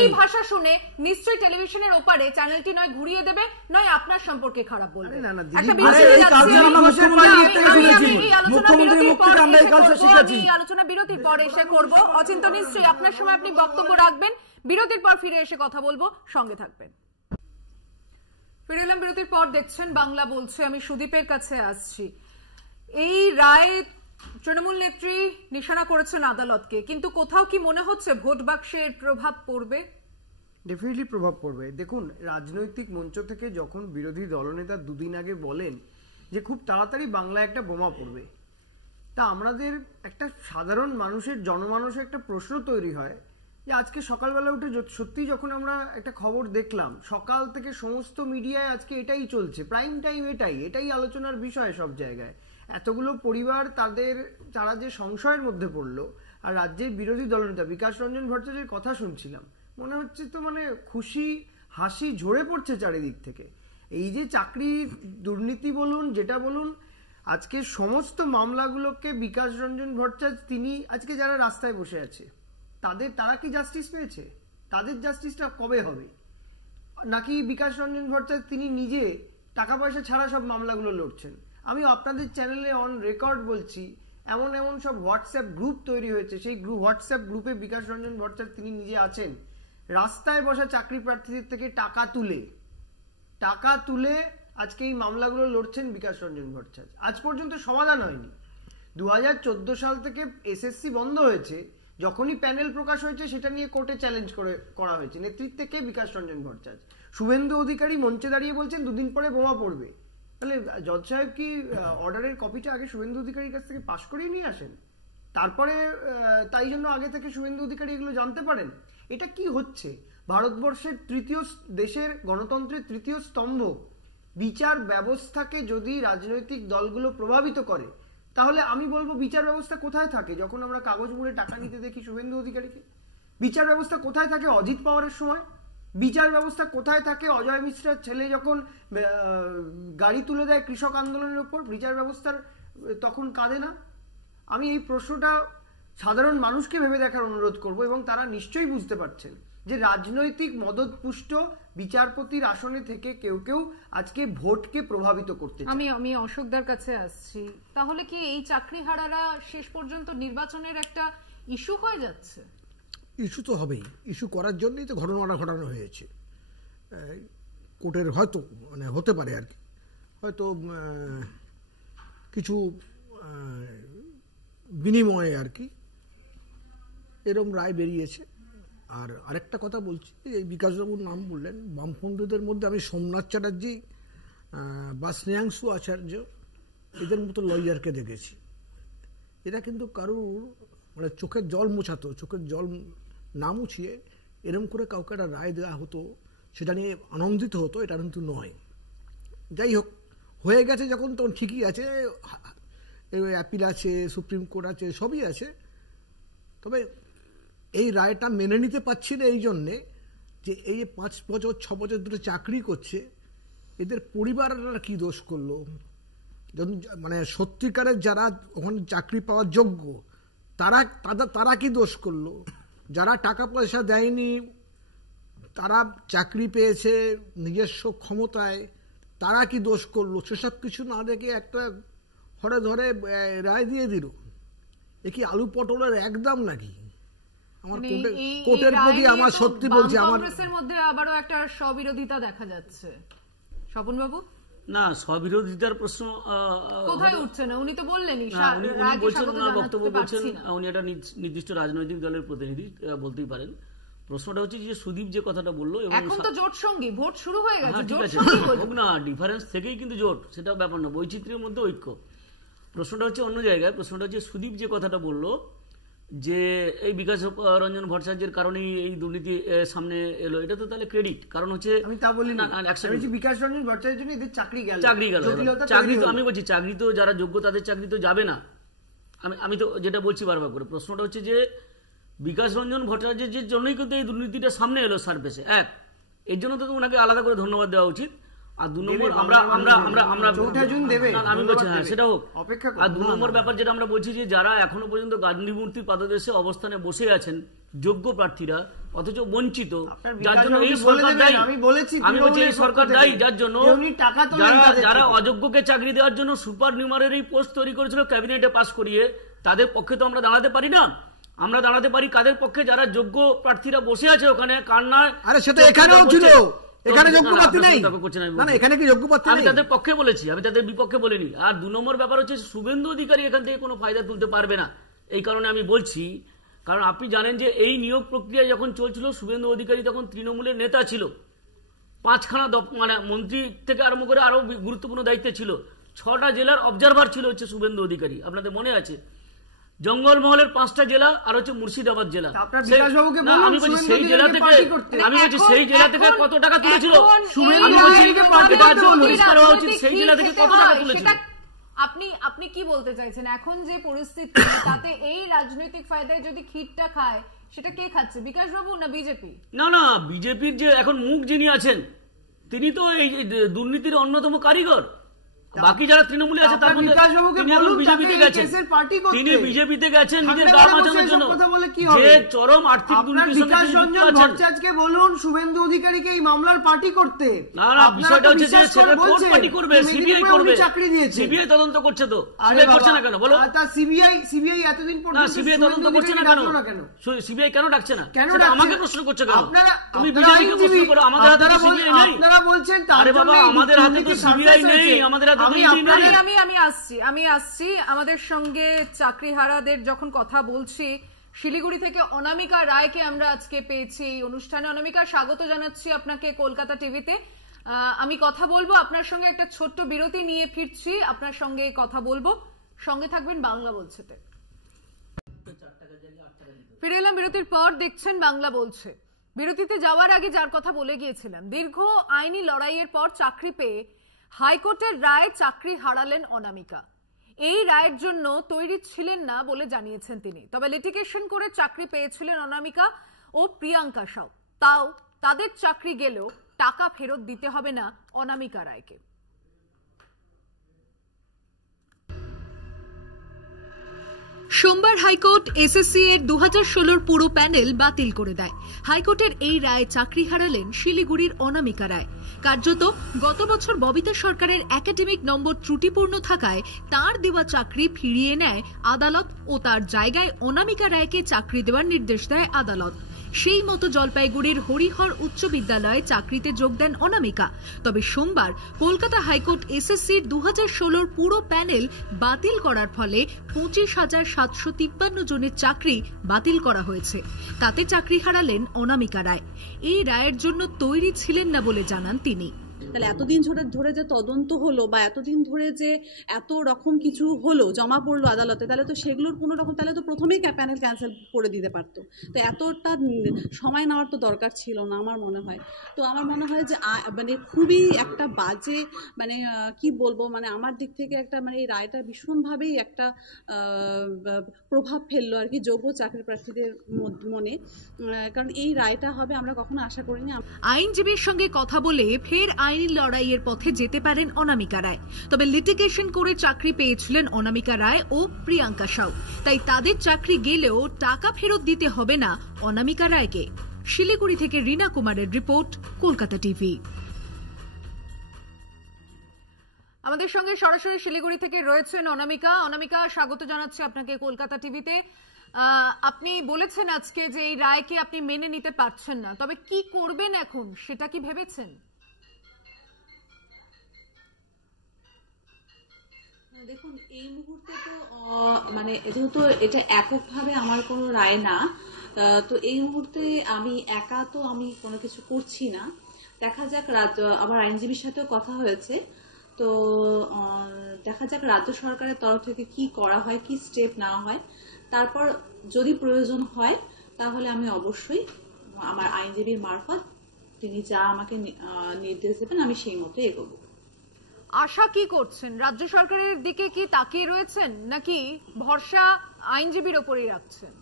এই ভাষা শুনে নিশ্চয়ই টেলিভিশনের ওপারে চ্যানেলটি নয় ঘুরিয়ে দেবে, নয় আপনার সম্পর্কে খারাপ বলবে। আলোচনা বিরতির পর এসে করব। অচিন্ত নিশ্চয়ই আপনার সময় আপনি বক্তব্য রাখবেন, বিরতির পর ফিরে এসে কথা বলবো, সঙ্গে থাকবেন। ফিরে এলাম বিরতির পর, দেখছেন বাংলা বলছে। আমি সুদীপের কাছে আসছি। এই রায় তৃণমূল নেত্রী নিশানা করেছেন আদালতকে, কিন্তু কোথাও কি মনে হচ্ছে ভোট বাক্সে এর প্রভাব পড়বে? ডেফিনেটলি প্রভাব পড়বে। দেখুন, রাজনৈতিক মঞ্চ থেকে যখন বিরোধী দলনেতা দুদিন আগে বলেন যে খুব তাড়াতাড়ি বাংলায় একটা বোমা পড়বে, তা আমাদের একটা সাধারণ মানুষের জনমানসে একটা প্রশ্ন তৈরি হয় যে আজকে সকালবেলা উঠে সত্যি যখন আমরা একটা খবর দেখলাম, সকাল থেকে সমস্ত মিডিয়ায় আজকে এটাই চলছে, প্রাইম টাইম এটাই আলোচনার বিষয় সব জায়গায়। এতগুলো পরিবার তারা যে সংশয়ের মধ্যে পড়লো, আর রাজ্যের বিরোধী দলনেতা বিকাশ রঞ্জন ভট্টাচার্যের কথা শুনছিলাম, মনে হচ্ছে তো মানে খুশি হাসি ঝরে পড়ছে চারিদিক থেকে। এই যে চাকরি দুর্নীতি বলুন, যেটা বলুন, আজকে সমস্ত মামলাগুলোকে বিকাশ রঞ্জন ভট্টাচার্য তিনি আজকে যারা রাস্তায় বসে আছে তারা কি জাস্টিস পেয়েছে? তাদের জাস্টিসটা কবে হবে? নাকি বিকাশ রঞ্জন ভট্টাচার্য তিনি নিজে টাকা পয়সা ছাড়া সব মামলাগুলো লড়ছেন? আমি আপনাদের চ্যানেলে অন রেকর্ড বলছি, এমন সব হোয়াটসঅ্যাপ গ্রুপ তৈরি হয়েছে, সেই হোয়াটসঅ্যাপ গ্রুপে বিকাশ রঞ্জন ভট্টাচার্য তিনি নিজে আছেন, রাস্তায় বসা চাকরি প্রার্থীদের থেকে টাকা তুলে আজকে এই মামলাগুলো লড়ছেন বিকাশ রঞ্জন ভট্টাচার্য। আজ পর্যন্ত সমাধান হয়নি। 2014 সাল থেকে এসএসসি বন্ধ হয়েছে, যখনই প্যানেল প্রকাশ হয়েছে সেটা নিয়ে কোর্টে চ্যালেঞ্জ করা হয়েছে নেতৃত্বে কে? বিকাশ রঞ্জন ভট্টাচার্য। শুভেন্দু অধিকারী মঞ্চে দাঁড়িয়ে বলছেন দুদিন পরে বোমা পড়বে। তাহলে জজ সাহেব কি অর্ডারের কপিটা আগে শুভেন্দু অধিকারীর কাছ থেকে পাশ করিয়ে নিয়ে আসেন, তারপরে তাই জন্য আগে থেকে শুভেন্দু অধিকারী এগুলো জানতে পারেন? এটা কি হচ্ছে? ভারতবর্ষের দেশের গণতন্ত্রের তৃতীয় স্তম্ভ বিচার ব্যবস্থাকে যদি রাজনৈতিক দলগুলো প্রভাবিত করে, তাহলে আমি বলবো বিচার ব্যবস্থা কোথায় থাকে যখন আমরা কাগজ মুড়ে টাকা নিতে দেখি শুভেন্দু অধিকারীকে? বিচার ব্যবস্থা কোথায় থাকে অজিত পাওয়ারের সময়? বিচার ব্যবস্থা কোথায় থাকে অজয় মিশ্রার ছেলে যখন গাড়ি তুলে দেয় কৃষক আন্দোলনের উপর? বিচার ব্যবস্থার তখন কাঁদে না? আমি এই প্রশ্নটা সাধারণ মানুষকে ভেবে দেখার অনুরোধ করব, এবং তারা নিশ্চয়ই বুঝতে পারছেন যে রাজনৈতিক মদতপুষ্ট বিচারপতির আসনে থেকে কেউ আজকে ভোটকে প্রভাবিত করতে চায়। আমি অশোকদার কাছে আসছি। তাহলে কি এই চাকরিহারারা শেষ পর্যন্ত নির্বাচনের একটা ইস্যু হয়ে যাচ্ছে? ইস্যু তো হবেই, ইস্যু করার জন্যই তো ঘটনাটা ঘটানো হয়েছে। কোর্টের হয়তো মানে হতে পারে আর কি, হয়তো কিছু বিনিময়ে আর কি এরকম রায় বেরিয়েছে। আর আরেকটা কথা বলছি, এই বিকাশবাবুর নাম বললেন, বামপন্থীদের মধ্যে আমি সোমনাথ চ্যাটার্জি বা স্নেহাংশু আচার্য এদের মতো লয়ারকে দেখেছি। এরা কিন্তু কারুর মানে চোখের জল মুছাতো, চোখের জল না মুছিয়ে এরম করে কাউকে একটা রায় দেওয়া হতো, সেটা নিয়ে আনন্দিত হতো, এটা কিন্তু নয়। যাই হোক, হয়ে গেছে যখন তখন ঠিকই আছে, অ্যাপিল আছে, সুপ্রিম কোর্ট আছে, সবই আছে। তবে এই রায়টা মেনে নিতে পারছি না এই জন্যে যে এই 5 বছর 6 বছর ধরে চাকরি করছে, এদের পরিবাররা কি দোষ করলো? মানে সত্যিকারের যারা ওখানে চাকরি পাওয়ার যোগ্য তারা কি দোষ করলো? যারা টাকা পয়সা দেয়নি, তারা চাকরি পেয়েছে নিজস্ব ক্ষমতায়, তারা কি দোষ করলো? সেসব কিছু না দেখে একটা হরে ধরে রায় দিয়ে দিল। এ কি আলু পটলের একদম নাকি? আমার কোর্টের প্রতি আমার সত্যি বলছি, আমার কংগ্রেসের মধ্যে আবারও একটা স্ববিরোধিতা দেখা যাচ্ছে। স্বপন বাবু, না, স্ববিরোধিতার প্রশ্ন কোথায় উঠছে না? উনি তো বললেনই, বক্তব্য বলছেন, উনি একটা নির্দিষ্ট রাজনৈতিক দলের প্রতিনিধি, বলতেই পারেন। প্রশ্নটা হচ্ছে যে সুদীপ যে কথাটা বললো, এখন তো জোট সঙ্গী, ভোট শুরু হয়ে গেছে, হোক না, ডিফারেন্স থেকেই কিন্তু জোট, সেটা ব্যাপার না, বৈচিত্র্যের মধ্যে ঐক্য। প্রশ্নটা হচ্ছে অন্য জায়গায়। প্রশ্নটা হচ্ছে সুদীপ যে কথাটা বললো যে এই বিকাশ রঞ্জন ভট্টাচার্যের কারণেই এই দুর্নীতি সামনে এলো, এটা তো তাহলে ক্রেডিট। কারণ হচ্ছে আমি তা বলি না, বিকাশ রঞ্জন ভট্টাচার্যের জন্য এদের চাকরি গেল। চাকরি তো আমি বলছি, চাকরি তো যারা যোগ্য তাদের চাকরি তো যাবে না। আমি তো যেটা বলছি বারবার করে, প্রশ্নটা হচ্ছে যে বিকাশ রঞ্জন ভট্টাচার্যের জন্যই কিন্তু এই দুর্নীতিটা সামনে এলো সারফেসে। এর জন্য তো ওনাকে আলাদা করে ধন্যবাদ দেওয়া উচিত। আর 2 নম্বর আমি বলছি, হ্যাঁ সেটা হোক। আর 2 নম্বর ব্যাপার যেটা আমরা বলছি যে যারা এখনো পর্যন্ত গান্ধী মূর্তির পাদদেশে অবস্থানে বসে আছেন যোগ্য প্রার্থীরা, অথচ বঞ্চিত, যার জন্য এই সরকার দায়ী। আমি বলছি এই সরকার দায়ী, যার জন্য যারা অযোগ্যকে চাকরি দেওয়ার জন্য সুপার নিউমারের এই পোস্ট তৈরি করেছিল ক্যাবিনেটে পাস করিয়ে, তাদের পক্ষে তো আমরা দাঁড়াতে পারি না। আমরা দাঁড়াতে পারি কাদের পক্ষে? যারা যোগ্য প্রার্থীরা বসে আছে ওখানে কান্নায়। আরে সেটা এখানেও ছিল, এখানে যোগ্য প্রার্থী নেই, না না, এখানে কি যোগ্য প্রার্থী নেই? আমি তাদের পক্ষে বলেছি, আমি তাদের বিপক্ষে বলিনি। আর 2 নম্বর ব্যাপার হচ্ছে শুভেন্দু অধিকারী এখান থেকে কোনো ফায়দা তুলতে পারবে না। এই কারণে আমি বলছি, কারণ আপনি জানেন যে এই নিয়োগ প্রক্রিয়া যখন চলছিল, শুভেন্দু অধিকারী তখন তৃণমূলের নেতা ছিল, 5খানা মানে মন্ত্রী থেকে আরম্ভ করে আরো গুরুত্বপূর্ণ দায়িত্বে ছিল, 6টা জেলার অবজারভার ছিল হচ্ছে শুভেন্দু অধিকারী, আপনাদের মনে আছে? জঙ্গলমহলের 5টা জেলা আর হচ্ছে মুর্শিদাবাদ জেলা। আমি বলছি সেই জেলা থেকে কত টাকা তুলেছিল, সেই জেলা থেকে কত টাকা তুলেছিল? আপনি কি বলতে চাইছেন? এখন যে পরিস্থিতি, তাতে এই রাজনৈতিক ফায়দায় যদি খিটটা খায়, সেটা কে খাচ্ছে? বিকাশ বাবু না বিজেপি? না, বিজেপির যে এখন মুখ যিনি আছেন, তিনি তো এই দুর্নীতির অন্যতম কারিগর। বাকি যারা তৃণমূলে আছে তার মধ্যে বিজেপিতে গেছেন, তিনি বিজেপিতে গেছেন নিজের গা বাঁচানোর জন্য। যে চরম আর্থিক দুর্নীতির সঙ্গে বলুন শুভেন্দু অধিকারীকে এই মামলার পার্টি করতে। না, বিষয়টা হচ্ছে যে সেটা কোর্ট পার্টি করবে, সিবিআই করবে, সিবিআই তদন্ত করছে। তো সিবিআই করছে না কেন বলো? সিবিআই এতদিন পর্যন্ত সিবিআই তদন্ত করছে না কেন? সিবিআই কেন ডাকছে না? আমাকে প্রশ্ন করছে কেন? তুমি বিজেপিকে প্রশ্ন করো, আমাদের হাতে তো সিবিআই নেই। আপনারা বলছেন আরে বাবা, আমাদের হাতে তো সিবিআই নেই, আমাদের হাতে আমি আসছি আমাদের সঙ্গে চাকরিহারাদের যখন কথা বলছি। শিলিগুড়ি থেকে অনামিকা রায়কে আমরা আজকে পেয়েছি এই অনুষ্ঠানে। অনামিকা, স্বাগত জানাচ্ছি আপনাকে কলকাতা টিভিতে। আমি কথা বলবো আপনার সঙ্গে, একটা ছোট্ট বিরতি নিয়ে ফিরছি, আপনার সঙ্গে কথা বলবো, সঙ্গে থাকবেন বাংলা বলছেতে। ফিরে এলাম বিরতির পর, দেখছেন বাংলা বলছে। বিরতিতে যাওয়ার আগে যার কথা বলে গিয়েছিলাম, দীর্ঘ আইনি লড়াইয়ের পর চাকরি পেয়ে হাইকোর্টের রায় চাকরি হারালেন অনামিকা। এই রায়ের জন্য তৈরি ছিলেন না বলে জানিয়েছেন তিনি। তবে লিটিগেশন করে চাকরি পেয়েছিলেন অনামিকা ও প্রিয়াঙ্কা সাউ। তাও তাদের চাকরি গেলেও টাকা ফেরত দিতে হবে না অনামিকা রায়কে। সোমবার হাইকোর্ট এসএসসি এর 2016 পুরো প্যানেল বাতিল করে দেয়। হাইকোর্টের এই রায় চাকরি হারালেন শিলিগুড়ির অনামিকা রায়। কার্যত গত বছর ববিতা সরকারের একাডেমিক নম্বর ত্রুটিপূর্ণ থাকায় তার দেওয়া চাকরি ফিরিয়ে নেয় আদালত ও তার জায়গায় অনামিকা রায়কে চাকরি দেওয়ার নির্দেশ দেয় আদালত। সেই মতো জলপাইগুড়ির হরিহর উচ্চ বিদ্যালয়ে চাকরিতে যোগ দেন অনামিকা। তবে সোমবার কলকাতা হাইকোর্ট এসএসসির 2016 পুরো প্যানেল বাতিল করার ফলে 25,753 জনের চাকরি বাতিল করা হয়েছে। তাতে চাকরি হারালেন অনামিকা রায়। এই রায়ের জন্য তৈরি ছিলেন না বলে জানান তিনি। তাহলে এতদিন ধরে যে তদন্ত হলো বা এতদিন ধরে যে এত রকম কিছু হলো, জমা পড়লো আদালতে, তাহলে তো সেগুলোর কোনো রকম, তাহলে তো প্রথমেই প্যানেল ক্যান্সেল করে দিতে পারতো। তো এতটা সময় নেওয়ার তো দরকার ছিল না আমার মনে হয়। তো আমার মনে হয় যে মানে খুবই একটা বাজে, মানে কি বলবো, মানে আমার দিক থেকে একটা, মানে এই রায়টা ভীষণভাবেই একটা প্রভাব ফেললো আর কি যোগ্য চাকরি প্রার্থীদের মনে, কারণ এই রায়টা হবে আমরা কখনো আশা করিনি। আইনজীবীর সঙ্গে কথা বলে ফের আইনি লড়াইয়ের পথে যেতে পারেন অনামিকা রায়। তবে লিটিগেশন করে চাকরি পেয়েছিলেন অনামিকা রায় ও প্রিয়াঙ্কা সাউ, তাই তাদের চাকরি গেলেও টাকা ফেরত দিতে হবে না অনামিকা রায়কে। শিলিগুড়ি থেকে রীনা কুমারের রিপোর্ট, কলকাতা টিভি। আমাদের সঙ্গে সরাসরি শিলিগুড়ি থেকে রয়েছেন অনামিকা। অনামিকা, স্বাগত জানাচ্ছি আপনাকে কলকাতা টিভিতে। আপনি বলেছেন আজকে যে এই রায়কে আপনি মেনে নিতে পারছেন না, তবে কি করবেন এখন সেটা কি ভেবেছেন? দেখুন, এই মুহূর্তে তো মানে যেহেতু এটা এককভাবে আমার কোনো রায় না, তো এই মুহূর্তে আমি একা তো আমি কোনো কিছু করছি না। দেখা যাক, আমার আইনজীবীর সাথেও কথা হয়েছে, তো দেখা যাক রাজ্য সরকারের তরফ থেকে কি করা হয়, কি স্টেপ নেওয়া হয়। তারপর যদি প্রয়োজন হয় তাহলে আমি অবশ্যই আমার আইনজীবীর মারফত তিনি যা আমাকে নির্দেশ দেবেন আমি সেই মতো এগোবো। আশা কি করছেন? রাজ্য সরকারের দিকে কি তাকিয়ে রয়েছেন নাকি ভরসা আইনজীবীর ওপরই রাখছেন?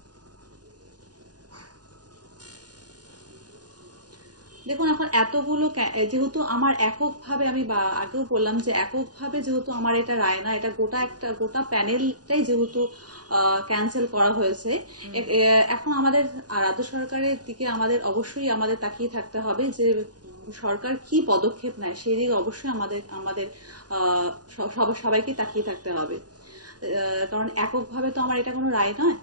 দেখুন, এখন এতগুলো, যেহেতু আমার এককভাবে, আমি আগেও বললাম যে এককভাবে যেহেতু আমার এটা রায় না, এটা গোটা প্যানেলটাই যেহেতু ক্যান্সেল করা হয়েছে, এখন আমাদের রাজ্য সরকারের দিকে অবশ্যই আমাদের তাকিয়ে থাকতে হবে যে সরকার কি পদক্ষেপ নেয়, সেই দিকে অবশ্যই আমাদের সবাইকে তাকিয়ে থাকতে হবে, কারণ এককভাবে তো আমার এটা কোনো রায় নয়।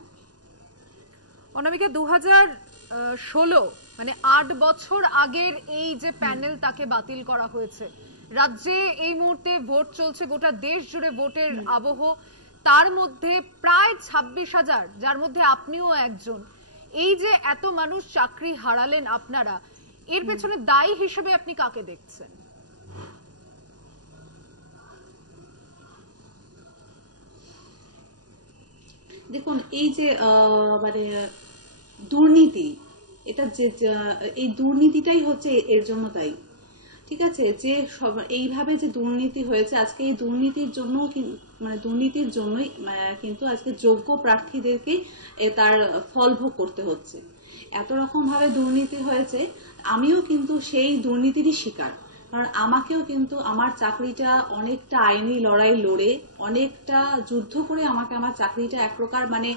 অনামিকা, 2016 মানে 8 বছর আগের এই যে প্যানেল, তাকে বাতিল করা হয়েছে। রাজ্যে এই মুহূর্তে ভোট চলছে, গোটা দেশ জুড়ে ভোটের আবহ, তার মধ্যে প্রায় 26,000, যার মধ্যে আপনিও একজন, এই যে এত মানুষ চাকরি হারালেন আপনারা, এর পেছনে দায়ী হিসেবে আপনি কাকে দেখছেন? দেখুন, এই যে মানে দুর্নীতি, এটা যে এই দুর্নীতিটাই হচ্ছে এর জন্য দায়ী। ঠিক আছে, যে এইভাবে যে দুর্নীতি হয়েছে, আজকে এই দুর্নীতির জন্য, মানে দুর্নীতির জন্যই কিন্তু আজকে যোগ্য প্রার্থীদেরকে তার ফল ভোগ করতে হচ্ছে। এত রকম ভাবে দুর্নীতি হয়েছে, আমিও কিন্তু সেই দুর্নীতিরই শিকার, কারণ আমাকেও কিন্তু আমার চাকরিটা অনেকটা আইনি লড়াই লড়ে, অনেকটা যুদ্ধ করে আমাকে আমার চাকরিটা এক প্রকার, মানে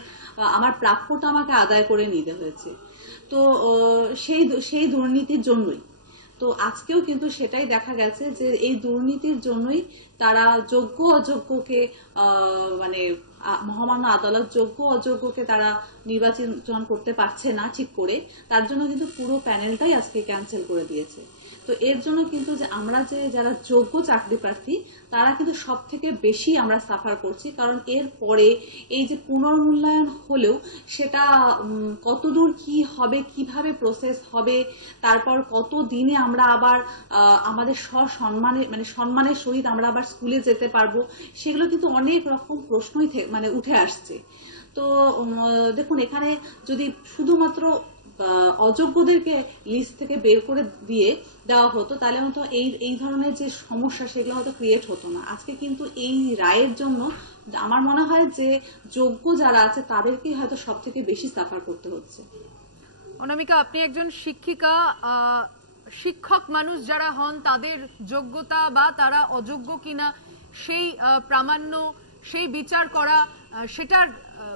আমার প্রাপ্যটা আমাকে আদায় করে নিতে হয়েছে। তো সেই দুর্নীতির জন্যই তো আজকেও কিন্তু সেটাই দেখা গেছে যে এই দুর্নীতির জন্যই তারা যোগ্য অযোগ্যকে, মানে মহামান্য আদালত যোগ্য অযোগ্যকে তারা নির্বাচন করতে পারছে না ঠিক করে, তার জন্য কিন্তু পুরো প্যানেলটাই আজকে ক্যান্সেল করে দিয়েছে। তো এর জন্য কিন্তু যে আমরা যারা যোগ্য চাকরি প্রার্থী, তারা কিন্তু সব থেকে বেশি আমরা সাফার করছি, কারণ এর পরে এই যে পুনর্মূল্যায়ন হলেও সেটা কতদূর কি হবে, কিভাবে প্রসেস হবে, তারপর কত দিনে আমরা আবার আমাদের সসম্মানে, মানে সম্মানের সহিত আমরা আবার স্কুলে যেতে পারবো, সেগুলো কিন্তু অনেক রকম প্রশ্নই মানে উঠে আসছে। তো দেখুন, এখানে যদি শুধুমাত্র অযোগ্যদেরকে লিস্ট থেকে বের করে দেওয়া হতো, তাহলে হয়তো এই ধরনের যে সমস্যা সেগুলো হয়তো ক্রিয়েট হতো না। আজকে কিন্তু এই রায়ের জন্য আমার মনে হয় যে যোগ্য যারা আছে তাদেরকেই হয়তো সব থেকে বেশি সাফার করতে হচ্ছে। অনামিকা, আপনি একজন শিক্ষিকা, শিক্ষক মানুষ যারা হন তাদের যোগ্যতা বা তারা অযোগ্য কিনা সেই প্রামাণ্য, সেই বিচার করা, সেটার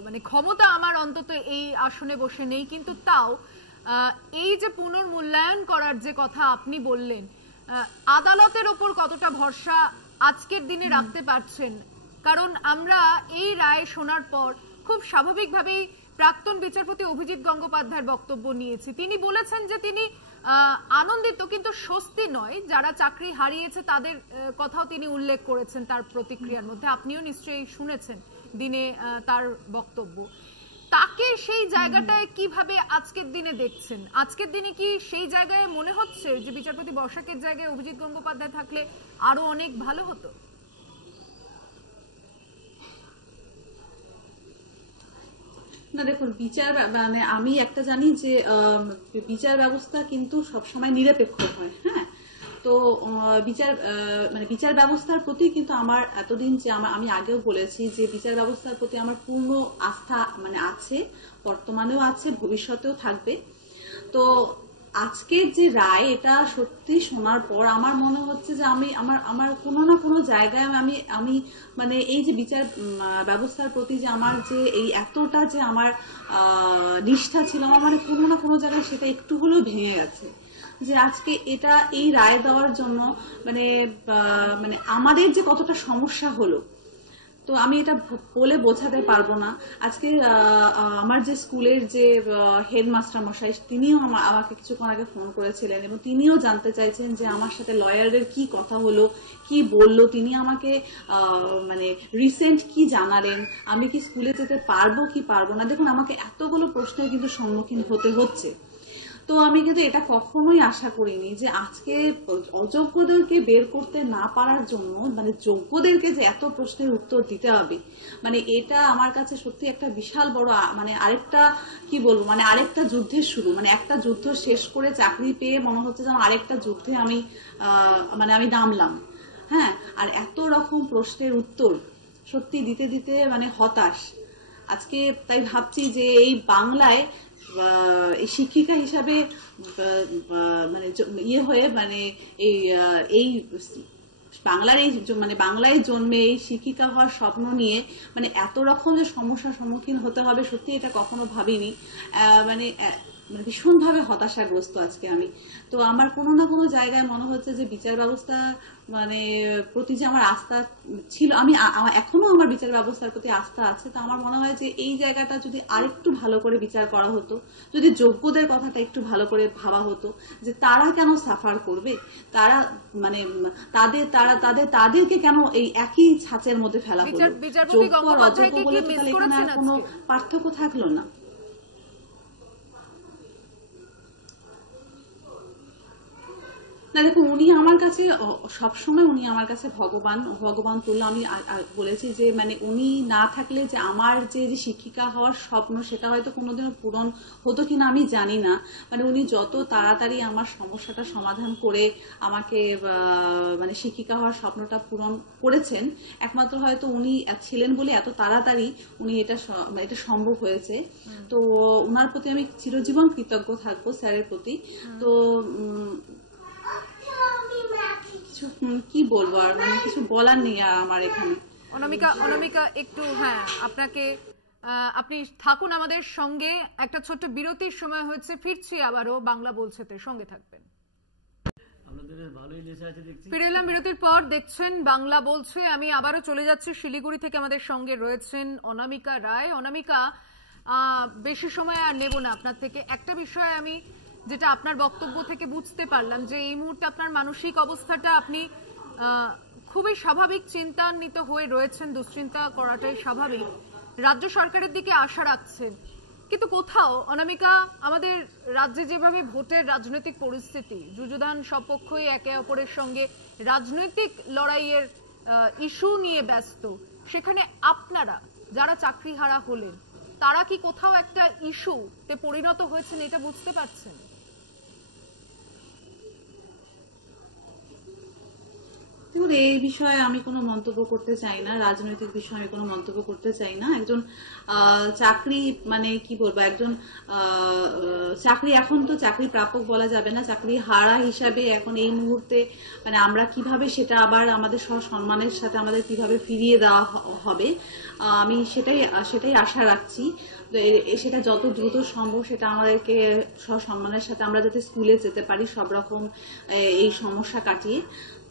মানে ক্ষমতা আমার অন্তত এই আসনে বসে নেই, কিন্তু তাও এই যে পুনর্মূল্যায়ন করার যে কথা আপনি বললেন, আদালতের ওপর কতটা ভরসা আজকের দিনে রাখতে পারছেন? কারণ আমরা এই রায় শোনার পর খুব স্বাভাবিকভাবেই প্রাক্তন বিচারপতি অভিজিৎ গঙ্গোপাধ্যায়ের বক্তব্য নিয়েছি। তিনি বলেছেন যে তিনি আনন্দিত কিন্তু স্বস্তি নয়, যারা চাকরি হারিয়েছে তাদের কথাও তিনি উল্লেখ করেছেন তার প্রতিক্রিয়ার মধ্যে। আপনিও নিশ্চয়ই শুনেছেন দিনে তার বক্তব্য। তাকে সেই জায়গাটায় কিভাবে আজকের দিনে দেখছেন? আজকের দিনে কি সেই জায়গায় মনে হচ্ছে যে বিচারপতি বসাকের জায়গায় অভিজিৎ গঙ্গোপাধ্যায় থাকলে আরো অনেক ভালো হতো? না দেখুন, বিচার মানে আমি একটা জানি যে বিচার ব্যবস্থা কিন্তু সবসময় নিরপেক্ষ হয়। হ্যাঁ, তো বিচার ব্যবস্থার প্রতি কিন্তু আমার এতদিন যে আমি আগেও বলেছি যে বিচার ব্যবস্থার প্রতি আমার পূর্ণ আস্থা মানে আছে, বর্তমানেও আছে, ভবিষ্যতেও থাকবে। তো আজকের যে রায়, এটা সত্যি শোনার পর আমার মনে হচ্ছে যে আমার কোনো না কোনো জায়গায় আমি মানে এই যে বিচার ব্যবস্থার প্রতি যে আমার যে এই এতটা যে আমার নিষ্ঠা ছিল, আমার মানে কোনো না কোনো জায়গায় সেটা একটু হলেও ভেঙে গেছে। যে আজকে এই রায় দেওয়ার জন্য মানে আমাদের যে কতটা সমস্যা হলো, তো আমি এটা বলে বোঝাতে পারবো না। আজকে আমার যে স্কুলের যে হেডমাস্টার মশাই, তিনিও আমাকে কিছুক্ষণ আগে ফোন করেছিলেন এবং তিনিও জানতে চাইছেন যে আমার সাথে লয়ারের কি কথা হলো, কি বললো, তিনি আমাকে মানে রিসেন্ট কি জানালেন, আমি কি স্কুলে যেতে পারবো কি পারবো না। দেখুন, আমাকে এতগুলো প্রশ্নের কিন্তু সম্মুখীন হতে হচ্ছে। তো আমি কিন্তু এটা কখনোই আশা করিনি যে আজকে অযোগ্যদেরকে বের করতে না পারার জন্য মানে যোগ্যদেরকে যে এত প্রশ্নের উত্তর দিতে হবে, মানে এটা আমার কাছে সত্যি একটা বিশাল বড় মানে আরেকটা কি বলবো, মানে আরেকটা যুদ্ধের শুরু। মানে একটা যুদ্ধ শেষ করে চাকরি পেয়ে মনে হচ্ছে যে আরেকটা যুদ্ধে আমি নামলাম। হ্যাঁ, আর এত রকম প্রশ্নের উত্তর সত্যি দিতে দিতে মানে হতাশ আজকে। তাই ভাবছি যে এই বাংলায় এই শিক্ষিকা হিসাবে মানে ইয়ে হয়ে মানে এই বাংলার এই মানে বাংলায় জন্মে এই শিক্ষিকা হওয়ার স্বপ্ন নিয়ে মানে এত রকম যে সমস্যার সম্মুখীন হতে হবে, সত্যি এটা কখনো ভাবিনি। মানে ভীষণভাবে হতাশাগ্রস্ত আজকে আমি। তো আমার কোনো না কোনো জায়গায় মনে হচ্ছে যে বিচার ব্যবস্থা মানে প্রতি যে আমার আস্থা ছিল, এখনো আমার বিচার ব্যবস্থার প্রতি আস্থা আছে। তো আমার মনে হয় যে এই জায়গাটা যদি আরেকটু ভালো করে বিচার করা হতো, যদি যোগ্যদের কথাটা একটু ভালো করে ভাবা হতো যে তারা কেন সাফার করবে, তারা মানে তাদেরকে কেন এই একই ছাঁচের মধ্যে ফেলা হলো, যোগ্য আর অযোগ্য বলে তো তাহলে এখানে আর কোনো পার্থক্য থাকলো না। না দেখুন, উনি আমার কাছে সবসময় ভগবান তুল্য। আমি বলেছি যে মানে উনি না থাকলে যে আমার যে শিক্ষিকা হওয়ার স্বপ্ন সেটা হয়তো কোনোদিনও পূরণ হতো কিনা আমি জানি না। মানে উনি যত তাড়াতাড়ি আমার সমস্যাটা সমাধান করে আমাকে মানে শিক্ষিকা হওয়ার স্বপ্নটা পূরণ করেছেন, একমাত্র হয়তো উনি ছিলেন বলে এত তাড়াতাড়ি উনি এটা সম্ভব হয়েছে। তো ওনার প্রতি আমি চিরজীবন কৃতজ্ঞ থাকবো, স্যারের প্রতি। তো কি বলবো আর, মানে কিছু বলার নেই আমার এখানে। অনামিকা একটু হ্যাঁ আপনাকে আপনি থাকুন আমাদের সঙ্গে, একটা ছোট্ট বিরতির সময় হচ্ছে, ফিরছি আবারও বাংলা বলছেতে, সঙ্গে থাকবেন। ফিরে এলাম বিরতির পর, দেখছেন বাংলা বলছে। আমি আবারও চলে যাচ্ছি শিলিগুড়ি থেকে, আমাদের সঙ্গে রয়েছেন অনামিকা রায়। অনামিকা, বেশি সময় আর নেব না আপনার থেকে। একটা বিষয় আমি যেটা আপনার বক্তব্য থেকে বুঝতে পারলাম যে এই মুহূর্তে আপনার মানসিক অবস্থাটা, আপনি খুবই স্বাভাবিক চিন্তান্বিত হয়ে রয়েছেন, দুশ্চিন্তা করাটাই স্বাভাবিক, রাজ্য সরকারের দিকে আশা রাখছেন। কিন্তু কোথাও অনামিকা, আমাদের রাজ্যে যেভাবে ভোটের রাজনৈতিক পরিস্থিতি, যুযুধান সব পক্ষই একে অপরের সঙ্গে রাজনৈতিক লড়াইয়ের ইস্যু নিয়ে ব্যস্ত, সেখানে আপনারা যারা চাকরিহারা হলেন তারা কি কোথাও একটা ইস্যুতে পরিণত হয়েছেন, এটা বুঝতে পারছেন? দেখুন, এই বিষয়ে আমি কোনো মন্তব্য করতে চাই না, রাজনৈতিক বিষয়ে আমি কোনো মন্তব্য করতে চাই না। একজন চাকরি মানে কি বলবো, একজন চাকরি, এখন তো চাকরি প্রাপক বলা যাবে না, চাকরি হারা হিসাবে এখন এই মুহূর্তে মানে আমরা কিভাবে সেটা আবার আমাদের সম্মানের সাথে আমাদের কিভাবে ফিরিয়ে দেওয়া হবে, আমি সেটাই আশা রাখছি। সেটা যত দ্রুত সম্ভব সেটা আমাদেরকে সসম্মানের সাথে আমরা যাতে স্কুলে যেতে পারি সব রকম এই সমস্যা কাটিয়ে,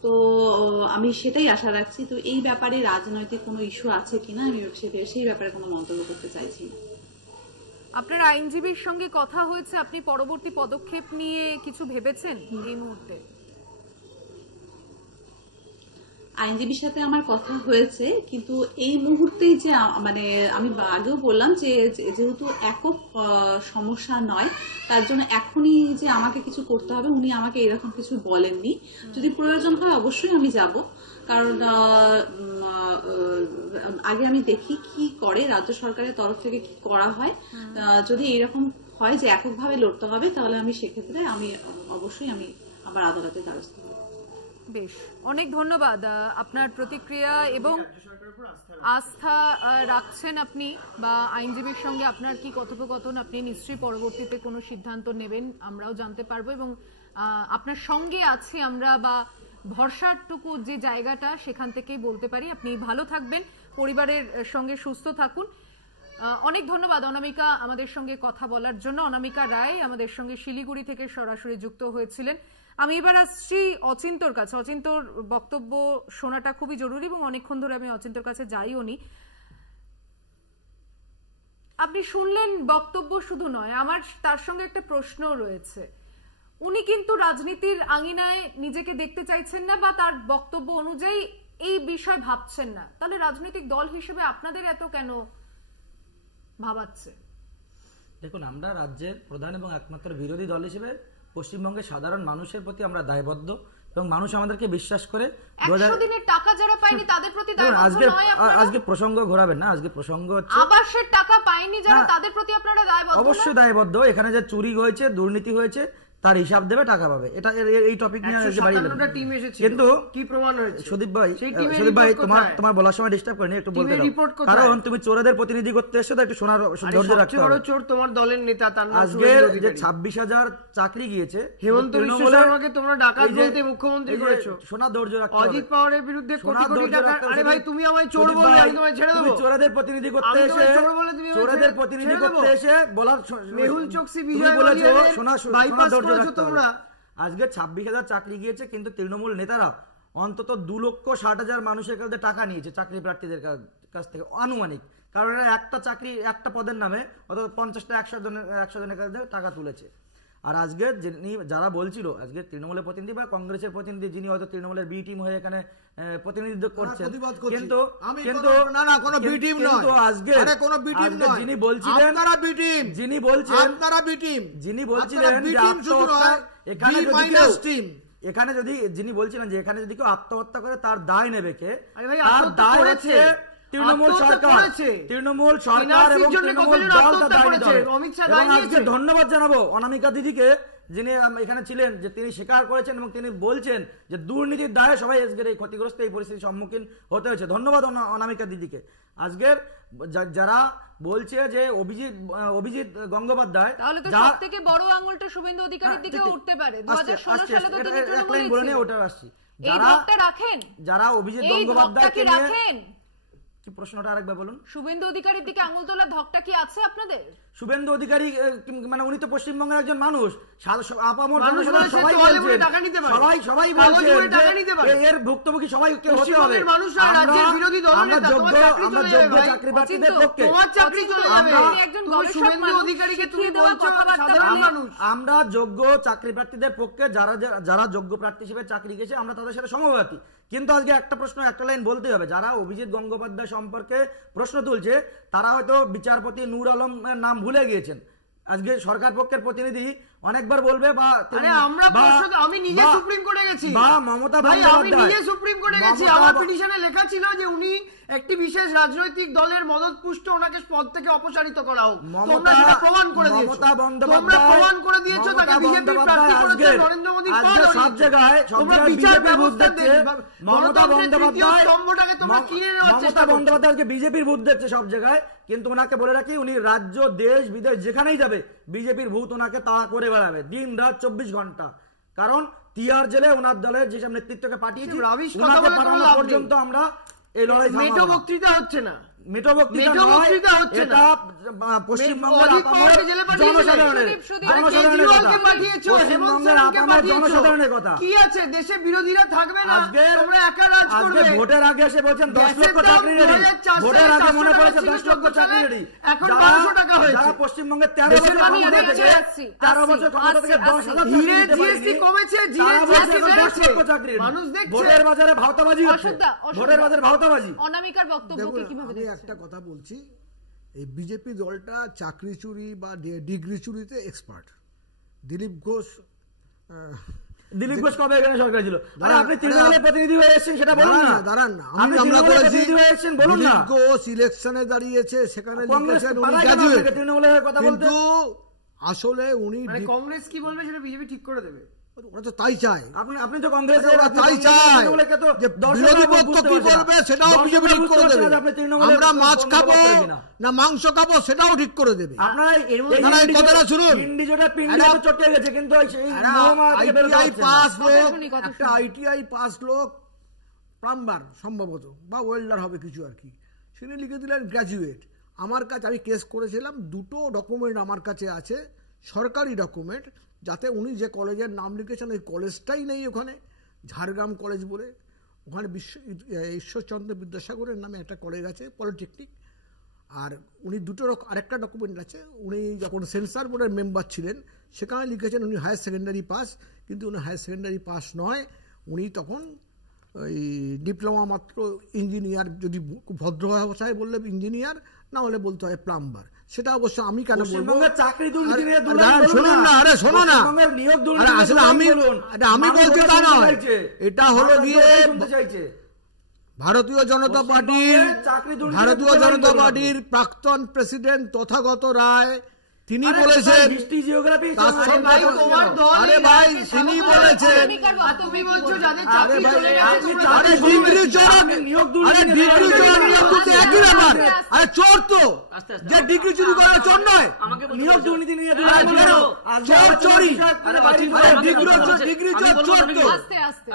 তো আমি সেটাই আশা রাখছি। তো এই ব্যাপারে রাজনৈতিক কোনো ইস্যু আছে কিনা আমি সেই ব্যাপারে কোনো মন্তব্য করতে চাইছি না। আপনার আইনজীবীর সঙ্গে কথা হয়েছে, আপনি পরবর্তী পদক্ষেপ নিয়ে কিছু ভেবেছেন এই মুহূর্তে? আইনজীবীর সাথে আমার কথা হয়েছে, কিন্তু এই মুহূর্তেই যে মানে আমি আগেও বললাম যে যেহেতু একক সমস্যা নয়, তার জন্য এখনই যে আমাকে কিছু করতে হবে উনি আমাকে এরকম কিছু বলেননি। যদি প্রয়োজন হয় অবশ্যই আমি যাব, কারণ আগে আমি দেখি কি করে রাজ্য সরকারের তরফ থেকে কি করা হয়। যদি এরকম হয় যে এককভাবে লড়তে হবে, তাহলে আমি সেক্ষেত্রে আমি অবশ্যই আমি আবার আদালতের দ্বারস্থ হব। বেশ, অনেক ধন্যবাদ আপনার প্রতিক্রিয়া এবং আস্থা রাখছেন আপনি, বা আইনজীবীর সঙ্গে আপনার কি কথোপকথন, আপনি নিশ্চয়ই পরবর্তীতে কোনো সিদ্ধান্ত নেবেন, আমরাও জানতে পারবো এবং আপনার সঙ্গে আছি আমরা, বা ভরসাটুকু যে জায়গাটা সেখান থেকেই বলতে পারি। আপনি ভালো থাকবেন, পরিবারের সঙ্গে সুস্থ থাকুন। অনেক ধন্যবাদ অনামিকা আমাদের সঙ্গে কথা বলার জন্য। অনামিকা রায় আমাদের সঙ্গে শিলিগুড়ি থেকে সরাসরি যুক্ত হয়েছিলেন। আমি এবার আসছি অচিন্তর কাছে। অচিন্তর বক্তব্য শোনাটা খুবই জরুরি এবং অনেকক্ষণ ধরে আমি অচিন্তর কাছে যাইও নি। আপনি শুনলেন বক্তব্য, শুধু নয় আমার তার সঙ্গে একটা প্রশ্ন রয়েছে। উনি কিন্তু রাজনীতির আঙিনায় নিজেকে দেখতে চাইছেন না, বা তার বক্তব্য অনুযায়ী এই বিষয় ভাবছেন না। তাহলে রাজনৈতিক দল হিসেবে আপনাদের এত কেন ভাবাচ্ছে? দেখুন, আমরা রাজ্যের প্রধান এবং একমাত্র বিরোধী দল হিসেবে পশ্চিমবঙ্গের সাধারণ মানুষের প্রতি আমরা দায়বদ্ধ এবং মানুষ আমাদেরকে বিশ্বাস করে। 100 দিনের টাকা যারা পায়নি তাদের প্রতি দায়বদ্ধ নয় আপনারা? আজকে প্রসঙ্গ ঘোরাবেন না, আজকে প্রসঙ্গ হচ্ছে আবাসের টাকা পায়নি যারা, তাদের প্রতি আপনারা দায়বদ্ধ? অবশ্যই দায়বদ্ধ। এখানে যে চুরি হয়েছে, দুর্নীতি হয়েছে, তার হিসাব দেবে, টাকা পাবে। এটা এই টপিক নিয়ে কিন্তু কি প্রমাণ হয়েছে সুদীপ ভাই, তোমার বলার সময় ডিস্টার্ব করেনি, একটু বলতে দাও, কারণ তুমি চোরদের প্রতিনিধি করতে এসেছো, তো একটু শোনার ধৈর্য রাখতে হবে। চোর তোমার দলের নেতা, তার নাম আজকে যে 26,000 চাকরি গিয়েছে, হেমন্ত বিশ্ব শর্মাকে তোমরা ডাকাত বলতে মুখ্যমন্ত্রী করেছো, শোনা ধৈর্য রাখতে হবে। অজিত পাওয়ারের বিরুদ্ধে কোটি কোটি টাকা। আরে ভাই, তুমি আমায় চোর বললে আমি তোমায় ছেড়ে দেব? চোরদের প্রতিনিধি করতে এসে বলার মেহুল চোকসি বিজয় বলেছো, বাইপাস করেছো তোমরা। আজকে 26,000 চাকরি গিয়েছে, কিন্তু তৃণমূল নেতারা অন্তত 2,60,000 মানুষের কাছে টাকা নিয়েছে চাকরি প্রার্থীদের কাছ থেকে, আনুমানিক। কারণ এরা একটা চাকরি, একটা পদের নামে অন্তত 50-100 জনের কাছে টাকা তুলেছে। আর আজকে যারা বলছিল আজকে তৃণমূলের প্রতিনিধি বা কংগ্রেসের প্রতিনিধি, যিনি হয়তো তৃণমূলের বি টিম হয়ে এখানে প্রতিনিধিত্ব করছেন, কিন্তু যিনি বলছিলেন যে এখানে যদি কেউ আত্মহত্যা করে তার দায় নেবে কে? তার দায় হচ্ছে তৃণমূল সরকার এবং তৃণমূল দল তার দায় নিতে হবে। এবং আজকে ধন্যবাদ জানাবো অনামিকা দিদিকে, যিনি এখানে ছিলেন, যে তিনি স্বীকার করেছেন এবং তিনি বলছেন যে দুর্নীতির দায়ে সবাই আজকের এই ক্ষতিগ্রস্ত এই পরিস্থিতির সম্মুখীন হতে হয়েছে। ধন্যবাদ অনামিকা দিদিকে। আজকের যারা বলছে যে অভিজিৎ গঙ্গোপাধ্যায়, তাহলে তো সবথেকে বড় আঙুলটা শুভেন্দু অধিকারীর দিকে উঠতে পারে। 2016 সালে তো তিনি তৃণমূলে ছিলেন। ওটা আসছি, যারা অভিজিৎ গঙ্গোপাধ্যায়কে রাখেন। কি প্রশ্নটা আরেকবার বলুন? শুভেন্দু অধিকারীর দিকে আঙুল তোলার ধকটা কি আছে আপনাদের? শুভেন্দু অধিকারী মানে উনি তো পশ্চিমবঙ্গের একজন মানুষ, এর ভুক্তভোগী সবাই হতে হবে। আমরা যোগ্য চাকরি প্রার্থীদের পক্ষে, আমরা যোগ্য চাকরি প্রার্থীদের পক্ষে, যারা যোগ্য প্রার্থী হিসেবে চাকরি গেছে আমরা তাদের সাথে সমবর্তী। কিন্তু আজকে একটা প্রশ্ন, একটা লাইন বলতে হবে, যারা অভিজিৎ গঙ্গোপাধ্যায় সম্পর্কে প্রশ্ন তুলছে তারা হয়তো বিচারপতি নূর আলমের নাম ভুলে গিয়েছেন। আজকে সরকার পক্ষের প্রতিনিধি অনেকবার বলবে, বা আমি নিজে সুপ্রিম কোর্টে গেছি, বা মমতা আমি নিজে সুপ্রিম কোর্টে গেছি, আমার পিটিশনে লেখা ছিল যে উনি একটি বিশেষ রাজনৈতিক দলের মদত পুষ্ট, ওনাকে পদ থেকে অপসারিত করা হোক। তোমরা সেটা প্রমাণ করে দিয়েছো, তোমরা প্রমাণ করে দিয়েছো তাকে বিজেপির প্রার্থী করেছে নরেন্দ্র মোদী। সব জায়গায় বিজেপির ভূত দেখছে মমতা বন্দ্যোপাধ্যায়, স্তম্ভটাকে তোমরা কিনে নেওয়ার চেষ্টা করছো। মমতা বন্দ্যোপাধ্যায়কে বিজেপির ভূত দেখছে সব জায়গায়, কিন্তু ওনাকে বলে রাখি উনি রাজ্য দেশ বিদেশ যেখানেই যাবে বিজেপির ভূত ওনাকে তাড়া করে বেড়াবে দিন রাত 24 ঘন্টা। কারণ তিহার জেলে ওনার দলের যেসব নেতৃত্বকে পাঠিয়েছি ওনাকে পাঠানো পর্যন্ত আমরা এই লড়াই মেটো বক্তৃতা হচ্ছে না, মেটোবক্তৃতা হচ্ছে এটা পশ্চিমবঙ্গের জনসাধারণের কথা। কি আছে দেশে বিরোধীরা থাকবে না, তোমরা একা রাজ করবে। ভোটের আগে এসে বলছেন 10 লক্ষ চাকরি রেডি, ভোটের আগে মনে পড়েছে 10 লক্ষ চাকরি রেডি, এখন 1200 টাকা হয়েছে। যারা পশ্চিমবঙ্গে 13 বছর ক্ষমতা থেকে 13 বছর ক্ষমতা থেকে 10,000 জিএসটি কমেছে, জিএসটি 10 লক্ষ চাকরি মানুষ দেখছে। ভোটের বাজারে ভাওতাবাজি হচ্ছে, ভোটের বাজারে ভাওতাবাজি। অনামিকার বক্তব্যকে কিভাবে আমি একটা কথা বলছি, এই বিজেপি দলটা চাকরি চুরি বা ডিগ্রি চুরিতে এক্সপার্ট। দিলীপ ঘোষ কবে এখানে সরকার ছিল? আরে আপনি তৃণমূলের প্রতিনিধি হয়ে এসেছেন, সেটা বলুন না। দাঁড়ান না, আমি আমরা করেছি, দিলীপ ঘোষ ইলেকশনে দাঁড়িয়েছে, সেখানে লিখেছেন উনি গ্র্যাজুয়েট, তৃণমূলের কথা বলতে। কিন্তু আসলে উনি কংগ্রেস কি বলবে সেটা বিজেপি ঠিক করে দেবে, ওরা তো তাই চায়। আপনি তো কংগ্রেসের তাই চায় যে বিরোধী পক্ষ কি বলবে সেটাও বিজেপি ঠিক করে দেবে। আমরা মাছ খাবো না মাংস খাবো সেটাও ঠিক করে দেবে। আপনারা কথাটা শুনুন, একটা আইটিআই পাস লোক প্লাম্বার সম্ভবত বা ওয়েল্ডার হবে কিছু আর কি, তিনি লিখে দিলেন গ্র্যাজুয়েট। আমার কাছে, আমি কেস করেছিলাম, দুটো ডকুমেন্ট আমার কাছে আছে, সরকারি ডকুমেন্ট, যাতে উনি যে কলেজের নাম লিখেছেন ওই কলেজটাই নেই ওখানে, ঝাড়গ্রাম কলেজ বলে, ওখানে ঈশ্বরচন্দ্র বিদ্যাসাগরের নামে একটা কলেজ আছে পলিটেকনিক। আর উনি আরেকটা ডকুমেন্ট আছে, উনি যখন সেন্সার বোর্ডের মেম্বার ছিলেন সেখানে লিখেছেন উনি হায়ার সেকেন্ডারি পাস, কিন্তু উনি হায়ার সেকেন্ডারি পাস নয়, উনি তখন ওই ডিপ্লোমা মাত্র ইঞ্জিনিয়ার, যদি ভদ্র ভাষায় বললে ইঞ্জিনিয়ার, না হলে বলতে হয় প্লাম্বার। সেটা অবশ্য আমি কেন বলবো, চাকরি দুর্নীতি নিয়ে শুনুন না, আরে শোনো না, আসলে আমি বলছি তা নয়, এটা হলো গিয়ে ভারতীয় জনতা পার্টির প্রাক্তন প্রেসিডেন্ট তথাগত রায়, তিনি বলেছেন, আরে ভাই তিনি বলেছেন, চোর তো যে ডিগ্রি চুরি করার চোর নয়, নিয়োগ দুর্নীতি নিয়ে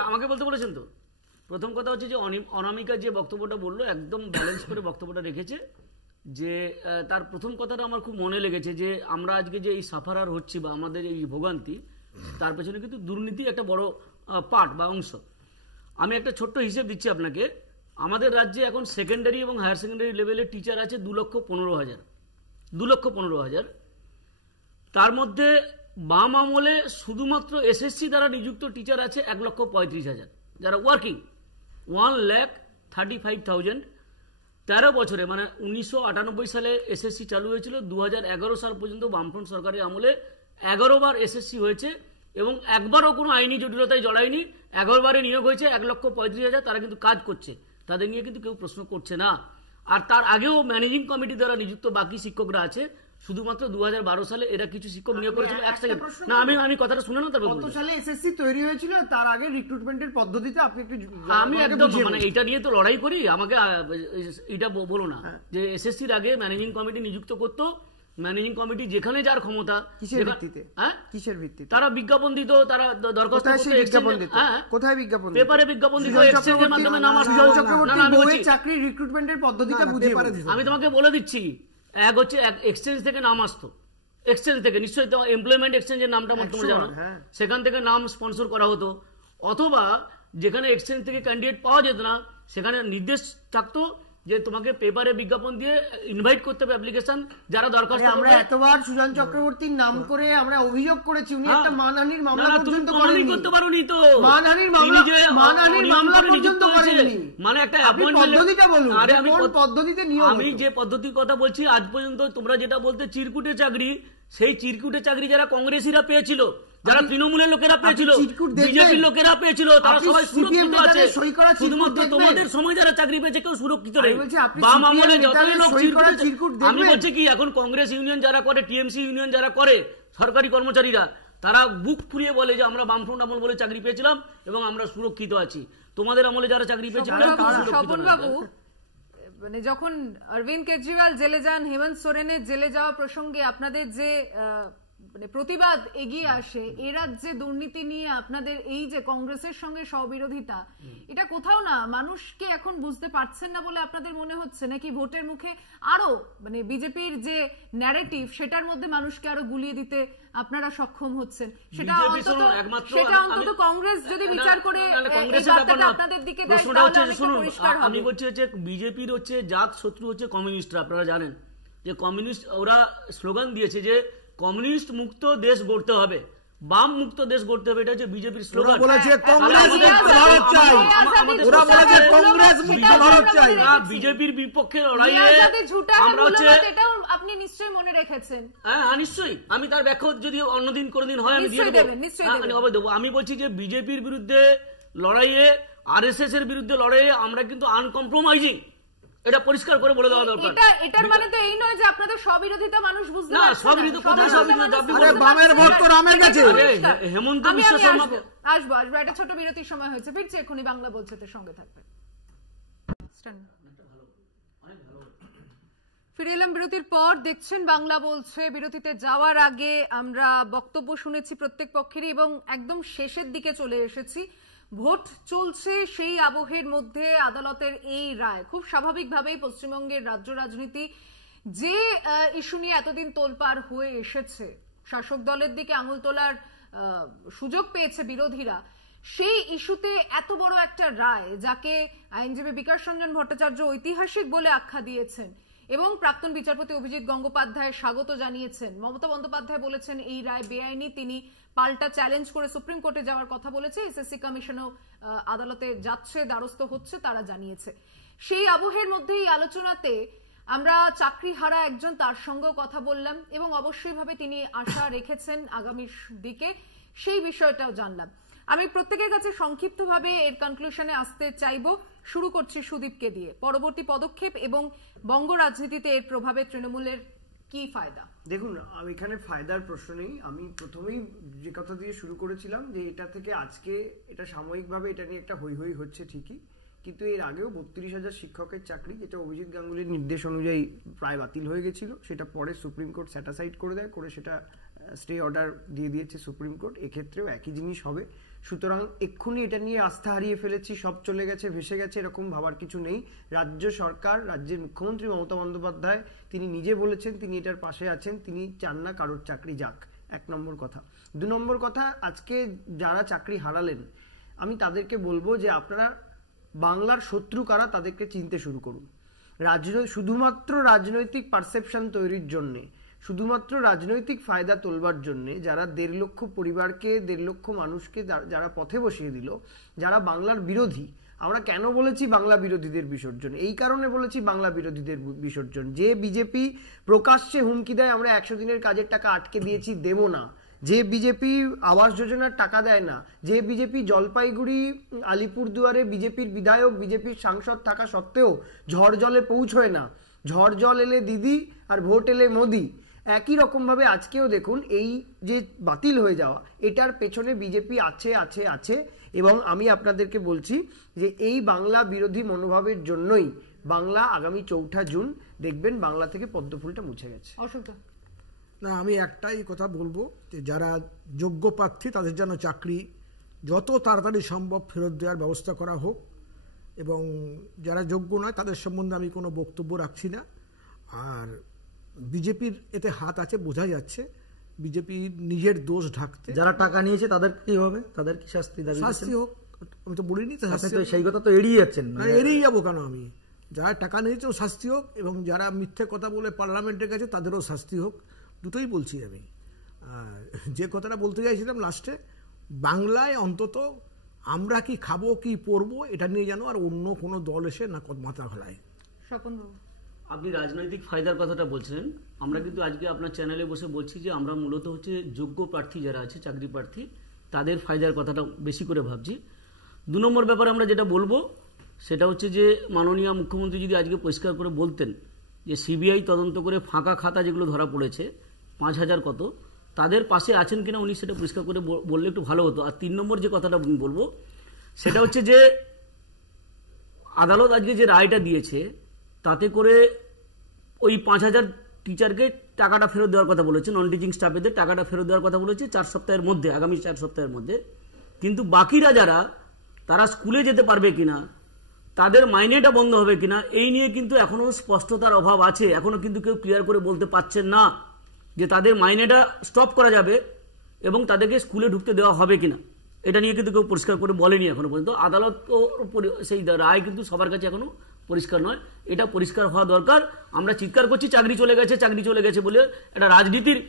আমাকে বলতে বলেছেন তো। প্রথম কথা হচ্ছে যে অনামিকা যে বক্তব্যটা বললো একদম ব্যালেন্স করে বক্তব্যটা রেখেছে, যে তার প্রথম কথাটা আমার খুব মনে লেগেছে, যে আমরা আজকে যে এই সাফারার হচ্ছি বা আমাদের এই ভোগান্তি, তার পেছনে কিন্তু দুর্নীতি একটা বড় পার্ট বা অংশ। আমি একটা ছোট্ট হিসেব দিচ্ছি আপনাকে, আমাদের রাজ্যে এখন সেকেন্ডারি এবং হায়ার সেকেন্ডারি লেভেলের টিচার আছে 2,15,000। তার মধ্যে বাম আমলে শুধুমাত্র এসএসসি দ্বারা নিযুক্ত টিচার আছে 1,35,000, যারা ওয়ার্কিং 1,35,000। 13 বছরে, মানে 1998 সালে এসএসসি চালু হয়েছিল, 2011 সাল পর্যন্ত বামফ্রন্ট সরকারের আমলে 11 বার এসএসসি হয়েছে এবং একবারও কোনো আইনি জটিলতায় জড়ায়নি। 11 বারে নিয়োগ হয়েছে 1,35,000, তারা কিন্তু কাজ করছে, তাদের নিয়ে কিন্তু কেউ প্রশ্ন করছে না। আর তার আগেও ম্যানেজিং কমিটি দ্বারা নিযুক্ত বাকি শিক্ষকরা আছে, শুধুমাত্র 2012 সালে এরা কিছু শিক্ষক নিয়োগ করেছিল। এক সেকেন্ড না, আমি কথাটা শুনে না, তারপর কত সালে এসএসসি তৈরি হয়েছিল, তার আগে রিক্রুটমেন্টের পদ্ধতিতে আপনি একটু, আমি একদম মানে এটা নিয়ে তো লড়াই করি, আমাকে এটা বলো না যে এসএসসির আগে ম্যানেজিং কমিটি নিযুক্ত করতো, ম্যানেজিং কমিটি যেখানে যার ক্ষমতা, কিসের ভিত্তিতে, কিসের ভিত্তিতে তারা বিজ্ঞাপন দিত, তারা দরখাস্ত কোথায় বিজ্ঞাপন, পেপারে বিজ্ঞাপন দিত, এক্সচেঞ্জের মাধ্যমে নাম আসতো। চাকরি রিক্রুটমেন্টের পদ্ধতিটা বুঝিয়ে আমি তোমাকে বলে দিচ্ছি, এক হচ্ছে এক্সচেঞ্জ থেকে নাম আসতো, এক্সচেঞ্জ থেকে নিশ্চয়ই এমপ্লয়মেন্ট এক্সচেঞ্জের নামটা তোমরা জানো, সেখান থেকে নাম স্পন্সর করা হতো। অথবা যেখানে এক্সচেঞ্জ থেকে ক্যান্ডিডেট পাওয়া যেত না, সেখানে নির্দেশ থাকতো যে তোমাকে পেপারে বিজ্ঞাপন দিয়ে ইনভাইট করতে হবে অ্যাপ্লিকেশন যারা দরখাস্ত। আমরা এতবার সুজন চক্রবর্তীর নাম করে আমরা অভিযোগ করেছি, উনি একটা মানহানির মামলা পর্যন্ত করতে পারোনি, তো মানহানির মামলা পর্যন্ত করেননি, মানে একটা অ্যাপয়েন্টমেন্ট পদ্ধতিটা বলুন। আরে আমি পদ্ধতিতে নিয়োগ, আমি যে পদ্ধতির কথা বলছি, আজ পর্যন্ত তোমরা যেটা বলতে চিরকুটে চাকরি, সেই চিরকুটে চাকরি যারা কংগ্রেসীরা পেয়েছিল, যারা তৃণমূলের লোকেরা পেয়েছিল, বিজেপির লোকেরা পেয়েছিল, তারা সবাই সুরক্ষিত আছে। শুধুমাত্র তোমাদের সময় যারা চাকরি পেয়েছে কেউ সুরক্ষিত নেই। বাম আমলে যতই লোক চিরকুট, আমি বলছি কি, এখন কংগ্রেস ইউনিয়ন যারা করে, টিএমসি ইউনিয়ন যারা করে, সরকারি কর্মচারীরা, তারা বুক ফুলিয়ে বলে যে আমরা বামফ্রন্ট আমল বলে চাকরি পেয়েছিলাম এবং আমরা সুরক্ষিত আছি। তোমাদের আমলে যারা চাকরি পেয়েছে মানে যখন অরবিন্দ কেজরিওয়াল জেলে যান, হেমন্ত সোরেনের জেলে যাওয়া প্রসঙ্গে আপনাদের যে মানে প্রতিবাদ এগিয়ে আসে, এ রাজ্যে দুর্নীতি নিয়ে আপনাদের এই যে কংগ্রেসের সঙ্গে স্ববিরোধিতা, এটা কোথাও না মানুষকে এখন বুঝতে পারছেন না বলে আপনাদের মনে হচ্ছে, নাকি ভোটের মুখে আরো মানে বিজেপির যে ন্যারেটিভ সেটার মধ্যে মানুষকে আরো গুলিয়ে দিতে আপনারা সক্ষম হচ্ছেন? সেটা অন্তত কংগ্রেস যদি বিচার করে আপনাদের দিকে দেয় তাহলে পরিষ্কার হবে। আমি বলছি হচ্ছে বিজেপির হচ্ছে জাত শত্রু হচ্ছে কমিউনিস্টরা। আপনারা জানেন যে কমিউনিস্ট ওরা স্লোগান দিয়েছে যে কমিউনিস্ট মুক্ত দেশ গড়তে হবে, বাম মুক্ত দেশ গড়তে হবে, এটা হচ্ছে বিজেপির স্লোগান। বিজেপির বিপক্ষে লড়াইয়ে আমরা হচ্ছে আপনি নিশ্চয়ই মনে রেখেছেন। হ্যাঁ নিশ্চয়ই, আমি তার ব্যাখ্যা যদি অন্যদিন কোনোদিন হয় আমি দিয়ে দেবো। আমি বলছি যে বিজেপির বিরুদ্ধে লড়াইয়ে, আরএসএস এর বিরুদ্ধে লড়াইয়ে আমরা কিন্তু আনকম্প্রোমাইজিং, এটা পরিষ্কার করে বলে দেওয়া দরকার। এটার মানে তো এই নয় যে আপনাদের স্ববিরোধিতা মানুষ বুঝতে না, স্ববিরোধিতা কোথায় স্ববিরোধিতা? আপনি বামের ভোট তো রামের কাছে। হেমন্ত বিশ্ব শর্মা আসবো একটা ছোট বিরতির সময় হয়েছে, ফিরছি এখনই বাংলা বলছে, সঙ্গে থাকবেন। ফিরে এলাম বিরতির পর, দেখছেন বাংলা বলছে। বিরতিতে যাওয়ার আগে আমরা বক্তব্য শুনেছি প্রত্যেক পক্ষেরই এবং একদম শেষের দিকে চলে এসেছি। ভোট চলছে, সেই আবহের মধ্যে আদালতের এই রায় খুব স্বাভাবিকভাবেই পশ্চিমবঙ্গের রাজ্য রাজনীতি যে ইস্যু নিয়ে এতদিন তোলপাড় হয়ে এসেছে, শাসক দলের দিকে আঙুল তোলার সুযোগ পেয়েছে বিরোধীরা, সেই ইস্যুতে এত বড় একটা রায় যাকে আইনজীবী বিকাশ রঞ্জন ভট্টাচার্য ঐতিহাসিক বলে আখ্যা দিয়েছেন এবং প্রাক্তন বিচারপতি অভিজিৎ গঙ্গোপাধ্যায় স্বাগত জানিয়েছেন। মমতা বন্দ্যোপাধ্যায় বলেছেন এই রায় বেআইনি, তিনি পাল্টা চ্যালেঞ্জ করে সুপ্রিম কোর্টে যাওয়ার কথা বলেছে। এসএসসি কমিশনও আদালতে যাচ্ছে, দ্বারস্থ হচ্ছে, তারা জানিয়েছে। সেই আবহের মধ্যে এই আলোচনাতে আমরা চাকরি হারা একজন, তার সঙ্গেও কথা বললাম এবং অবশ্যই ভাবে তিনি আশা রেখেছেন আগামীর দিকে, সেই বিষয়টাও জানলাম। আমি প্রত্যেকের কাছে সংক্ষিপ্তভাবে এর কনক্লুশনে আসতে চাইব। শুরু করছি সুদীপকে দিয়ে। পরবর্তী পদক্ষেপ এবং বঙ্গ রাজনীতিতে এর প্রভাবে তৃণমূলের কি ফায়দা? দেখুন, এখানে ফায়দার প্রশ্ন নেই। আমি প্রথমেই যে কথা দিয়ে শুরু করেছিলাম যে এটা থেকে আজকে এটা সাময়িকভাবে এটা নিয়ে একটা হৈ হৈ হচ্ছে ঠিকই, কিন্তু এর আগেও 32,000 শিক্ষকের চাকরি, যেটা অভিজিৎ গাঙ্গুলির নির্দেশ অনুযায়ী প্রায় বাতিল হয়ে গেছিল, সেটা পরে সুপ্রিম কোর্ট স্যাটাসাইড করে দেয়, করে সেটা স্টে অর্ডার দিয়ে দিয়েছে সুপ্রিম কোর্ট। এক্ষেত্রেও একই জিনিস হবে। সুতরাং এক্ষুনি এটা নিয়ে আস্থা হারিয়ে ফেলেছি, সব চলে গেছে, ভেসে গেছে, এরকম ভাবার কিছু নেই। রাজ্য সরকার, রাজ্যের মুখ্যমন্ত্রী মমতা বন্দ্যোপাধ্যায় তিনি নিজে বলেছেন তিনি এটার পাশে আছেন, তিনি চান না কারোর চাকরি যাক, 1 নম্বর কথা। 2 নম্বর কথা, আজকে যারা চাকরি হারালেন আমি তাদেরকে বলবো যে আপনারা বাংলার শত্রু কারা তাদেরকে চিনতে শুরু করুন। শুধুমাত্র রাজনৈতিক পারসেপশন তৈরির জন্যে, শুধুমাত্র রাজনৈতিক ফায়দা তোলবার জন্যে যারা 1.5 লক্ষ পরিবারকে, 1.5 লক্ষ মানুষকে যারা পথে বসিয়ে দিল, যারা বাংলার বিরোধী। আমরা কেন বলেছি বাংলা বিরোধীদের বিসর্জন? এই কারণে বলেছি বাংলা বিরোধীদের বিসর্জন। যে বিজেপি প্রকাশ্যে হুমকি দেয় আমরা 100 দিনের কাজের টাকা আটকে দিয়েছি, দেব না, যে বিজেপি আবাস যোজনার টাকা দেয় না, যে বিজেপি জলপাইগুড়ি আলিপুরদুয়ারে বিজেপির বিধায়ক, বিজেপির সাংসদ থাকা সত্ত্বেও ঝড় জলে পৌঁছয় না, ঝড় জল এলে দিদি আর ভোট এলে মোদি, একই রকমভাবে আজকেও দেখুন এই যে বাতিল হয়ে যাওয়া, এটার পেছনে বিজেপি আছে আছে আছে। এবং আমি আপনাদেরকে বলছি যে এই বাংলা বিরোধী মনোভাবের জন্যই বাংলা আগামী 4 জুন দেখবেন বাংলা থেকে পদ্মফুলটা মুছে গেছে। না, আমি একটাই কথা বলবো যে যারা যোগ্য প্রার্থী তাদের যেন চাকরি যত তাড়াতাড়ি সম্ভব ফেরত দেওয়ার ব্যবস্থা করা হোক, এবং যারা যোগ্য নয় তাদের সম্বন্ধে আমি কোনো বক্তব্য রাখছি না। আর বিজেপির এতে হাত আছে, বোঝা যাচ্ছে। বিজেপি নিজের দোষ ঢাকতে, যারা টাকা নিয়েছে তাদের কি হবে, তাদের কি শাস্তি দাবি? শাস্তি হোক, আমি তো বলিনি সেই কথা তো এড়িয়ে যাচ্ছেন। এড়িয়ে যাবো কেন? আমি যারা টাকা নিয়েছে শাস্তি হোক, এবং যারা মিথ্যে কথা বলে পার্লামেন্টের কাছে তাদেরও শাস্তি হোক, দুটোই বলছি আমি। আর যে কথাটা বলতে চাইছিলাম লাস্টে, বাংলায় অন্তত আমরা কি খাবো কি পরবো এটা নিয়ে যেন আর অন্য কোনো দল এসে না মাথা ঘোলায়। আপনি রাজনৈতিক ফায়দার কথাটা বলছিলেন, আমরা কিন্তু আজকে আপনার চ্যানেলে বসে বলছি যে আমরা মূলত হচ্ছে যোগ্য প্রার্থী যারা আছে, চাকরি প্রার্থী, তাদের ফায়দার কথাটা বেশি করে ভাবছি। 2 নম্বর ব্যাপারে আমরা যেটা বলবো সেটা হচ্ছে যে মাননীয় মুখ্যমন্ত্রী যদি আজকে পরিষ্কার করে বলতেন যে সিবিআই তদন্ত করে ফাঁকা খাতা যেগুলো ধরা পড়েছে 5,000 কত, তাদের পাশে আছেন কিনা উনি সেটা পরিষ্কার করে বললে একটু ভালো হতো। আর 3 নম্বর যে কথাটা বলবো সেটা হচ্ছে যে আদালত আজকে যে রায়টা দিয়েছে তাতে করে ওই 5,000 টিচারকে টাকাটা ফেরত দেওয়ার কথা বলেছে, নন টিচিং স্টাফেদের টাকাটা ফেরত দেওয়ার কথা বলেছে 4 সপ্তাহের মধ্যে, আগামী 4 সপ্তাহের মধ্যে। কিন্তু বাকিরা যারা, তারা স্কুলে যেতে পারবে কিনা, তাদের মাইনেটা বন্ধ হবে কিনা, এই নিয়ে কিন্তু এখনো স্পষ্টতার অভাব আছে। এখনো কিন্তু কেউ ক্লিয়ার করে বলতে পারছেন না যে তাদের মাইনেটা স্টপ করা যাবে এবং তাদেরকে স্কুলে ঢুকতে দেওয়া হবে কিনা। এটা নিয়ে কিন্তু কেউ পরিষ্কার করে বলেনি এখনো পর্যন্ত। আদালত সেই রায় কিন্তু সবার কাছে এখনো পরিষ্কার নয়, এটা পরিষ্কার হওয়া দরকার। আমরা চিৎকার করছি চাকরি চলে গেছে বলে একটা রাজনীতির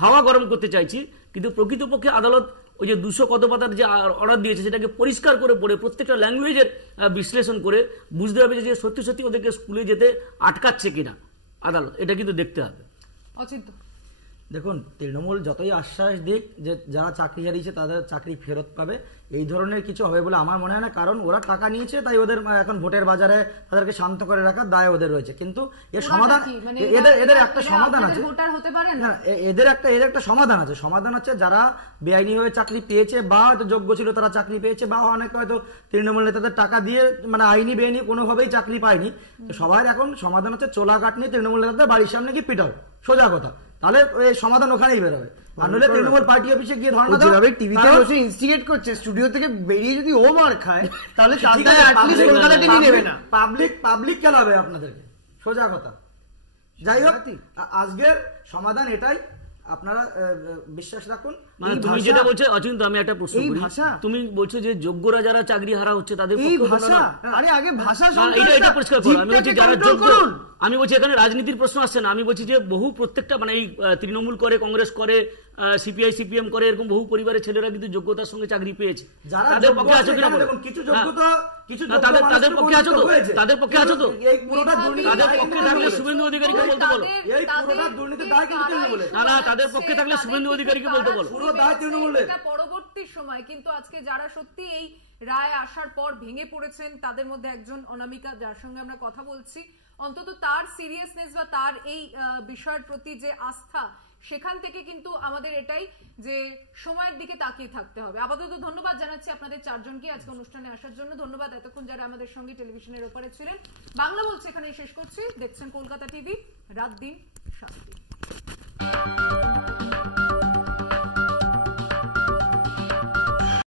হাওয়া গরম করতে চাইছি, কিন্তু প্রকৃতপক্ষে আদালত ওই যে 200 কত পাতার যে অর্ডার দিয়েছে সেটাকে পরিষ্কার করে পড়ে প্রত্যেকটা ল্যাঙ্গুয়েজের বিশ্লেষণ করে বুঝতে হবে যে সত্যি সত্যি ওদেরকে স্কুলে যেতে আটকাচ্ছে কিনা আদালত, এটা কিন্তু দেখতে হবে। দেখুন, তৃণমূল যতই আশ্বাস দিক যে যারা চাকরি হারিয়েছে তাদের চাকরি ফেরত পাবে, এই ধরনের কিছু হবে বলে আমার মনে হয় না। কারণ ওরা টাকা নিয়েছে, তাই ওদের এখন ভোটের বাজারে তাদেরকে শান্ত করে রাখার দায় ওদের রয়েছে। কিন্তু এর সমাধান, এদের একটা সমাধান আছে, এদের একটা সমাধান আছে। সমাধান হচ্ছে যারা বেআইনিভাবে চাকরি পেয়েছে বা হয়তো যোগ্য ছিল তারা চাকরি পেয়েছে, বা অনেকে হয়তো তৃণমূল নেতাদের টাকা দিয়ে মানে আইনি বেআইনি কোনোভাবেই চাকরি পায়নি। তো সবার এখন সমাধান হচ্ছে চোলাঘাট নিয়ে তৃণমূল নেতাদের বাড়ির সামনে গিয়ে পিটাও, সোজা কথা। তাহলে এই সমাধান ওখানেই বেরোবে। আর নইলে তৃণমূল পার্টি অফিসে গিয়ে ধর্ণা দাও, টিভিতে বসে ইনস্টিগেট করছে, স্টুডিও থেকে বেরিয়ে যদি ও মার খায় তাহলে কলকাতা টিভি নেবে না, পাবলিক খেলাবে আপনাদেরকে, সোজা কথা। যাই হোক, আজকের সমাধান এটাই, আপনারা বিশ্বাস রাখুন। মানে তুমি যেটা বলছো অচিন্ত, আমি একটা প্রশ্ন করি, তুমি বলছো যে যোগ্যরা যারা চাকরি হারা হচ্ছে তাদের এটা পরিষ্কার করো। আমি বলছি যারা যোগ্য, আমি বলছি এখানে রাজনীতির প্রশ্ন আসছে না। আমি বলছি যে বহু প্রত্যেকটা মানে এই তৃণমূল করে, কংগ্রেস করে, সিপিআই সিপিএম করে, এরকম বহু পরিবারের ছেলেরা কিন্তু যোগ্যতার সঙ্গে চাকরি পেয়েছে। তাদের পক্ষে আছো কিনা বলো, তাদের পক্ষে আছো তো, তাদের পক্ষে আছো তো, তাদের পক্ষে থাকলে শুভেন্দু অধিকারীকে বলতে বলো। না, তাদের পক্ষে থাকলে শুভেন্দু অধিকারীকে বলতে বলো। পরবর্তী সময় কিন্তু আজকে যারা সত্যি এই রায় আসার পর ভেঙে পড়েছেন, তাদের মধ্যে একজন অনামিকা, যার সঙ্গে আমরা কথা বলছি, অন্তত তার সিরিয়াসনেস বা তার এই বিষয়ের প্রতি যে আস্থা, সেখান থেকে কিন্তু আমাদের এটাই যে সময়ের দিকে তাকিয়ে থাকতে হবে। আপাতত ধন্যবাদ জানাচ্ছি আপনাদের চারজনকে আজকে অনুষ্ঠানে আসার জন্য। ধন্যবাদ এতক্ষণ যারা আমাদের সঙ্গে টেলিভিশনের ওপরে ছিলেন। বাংলা বলছে এখানেই শেষ করছি। দেখছেন কলকাতা টিভি, রাত দিন 7।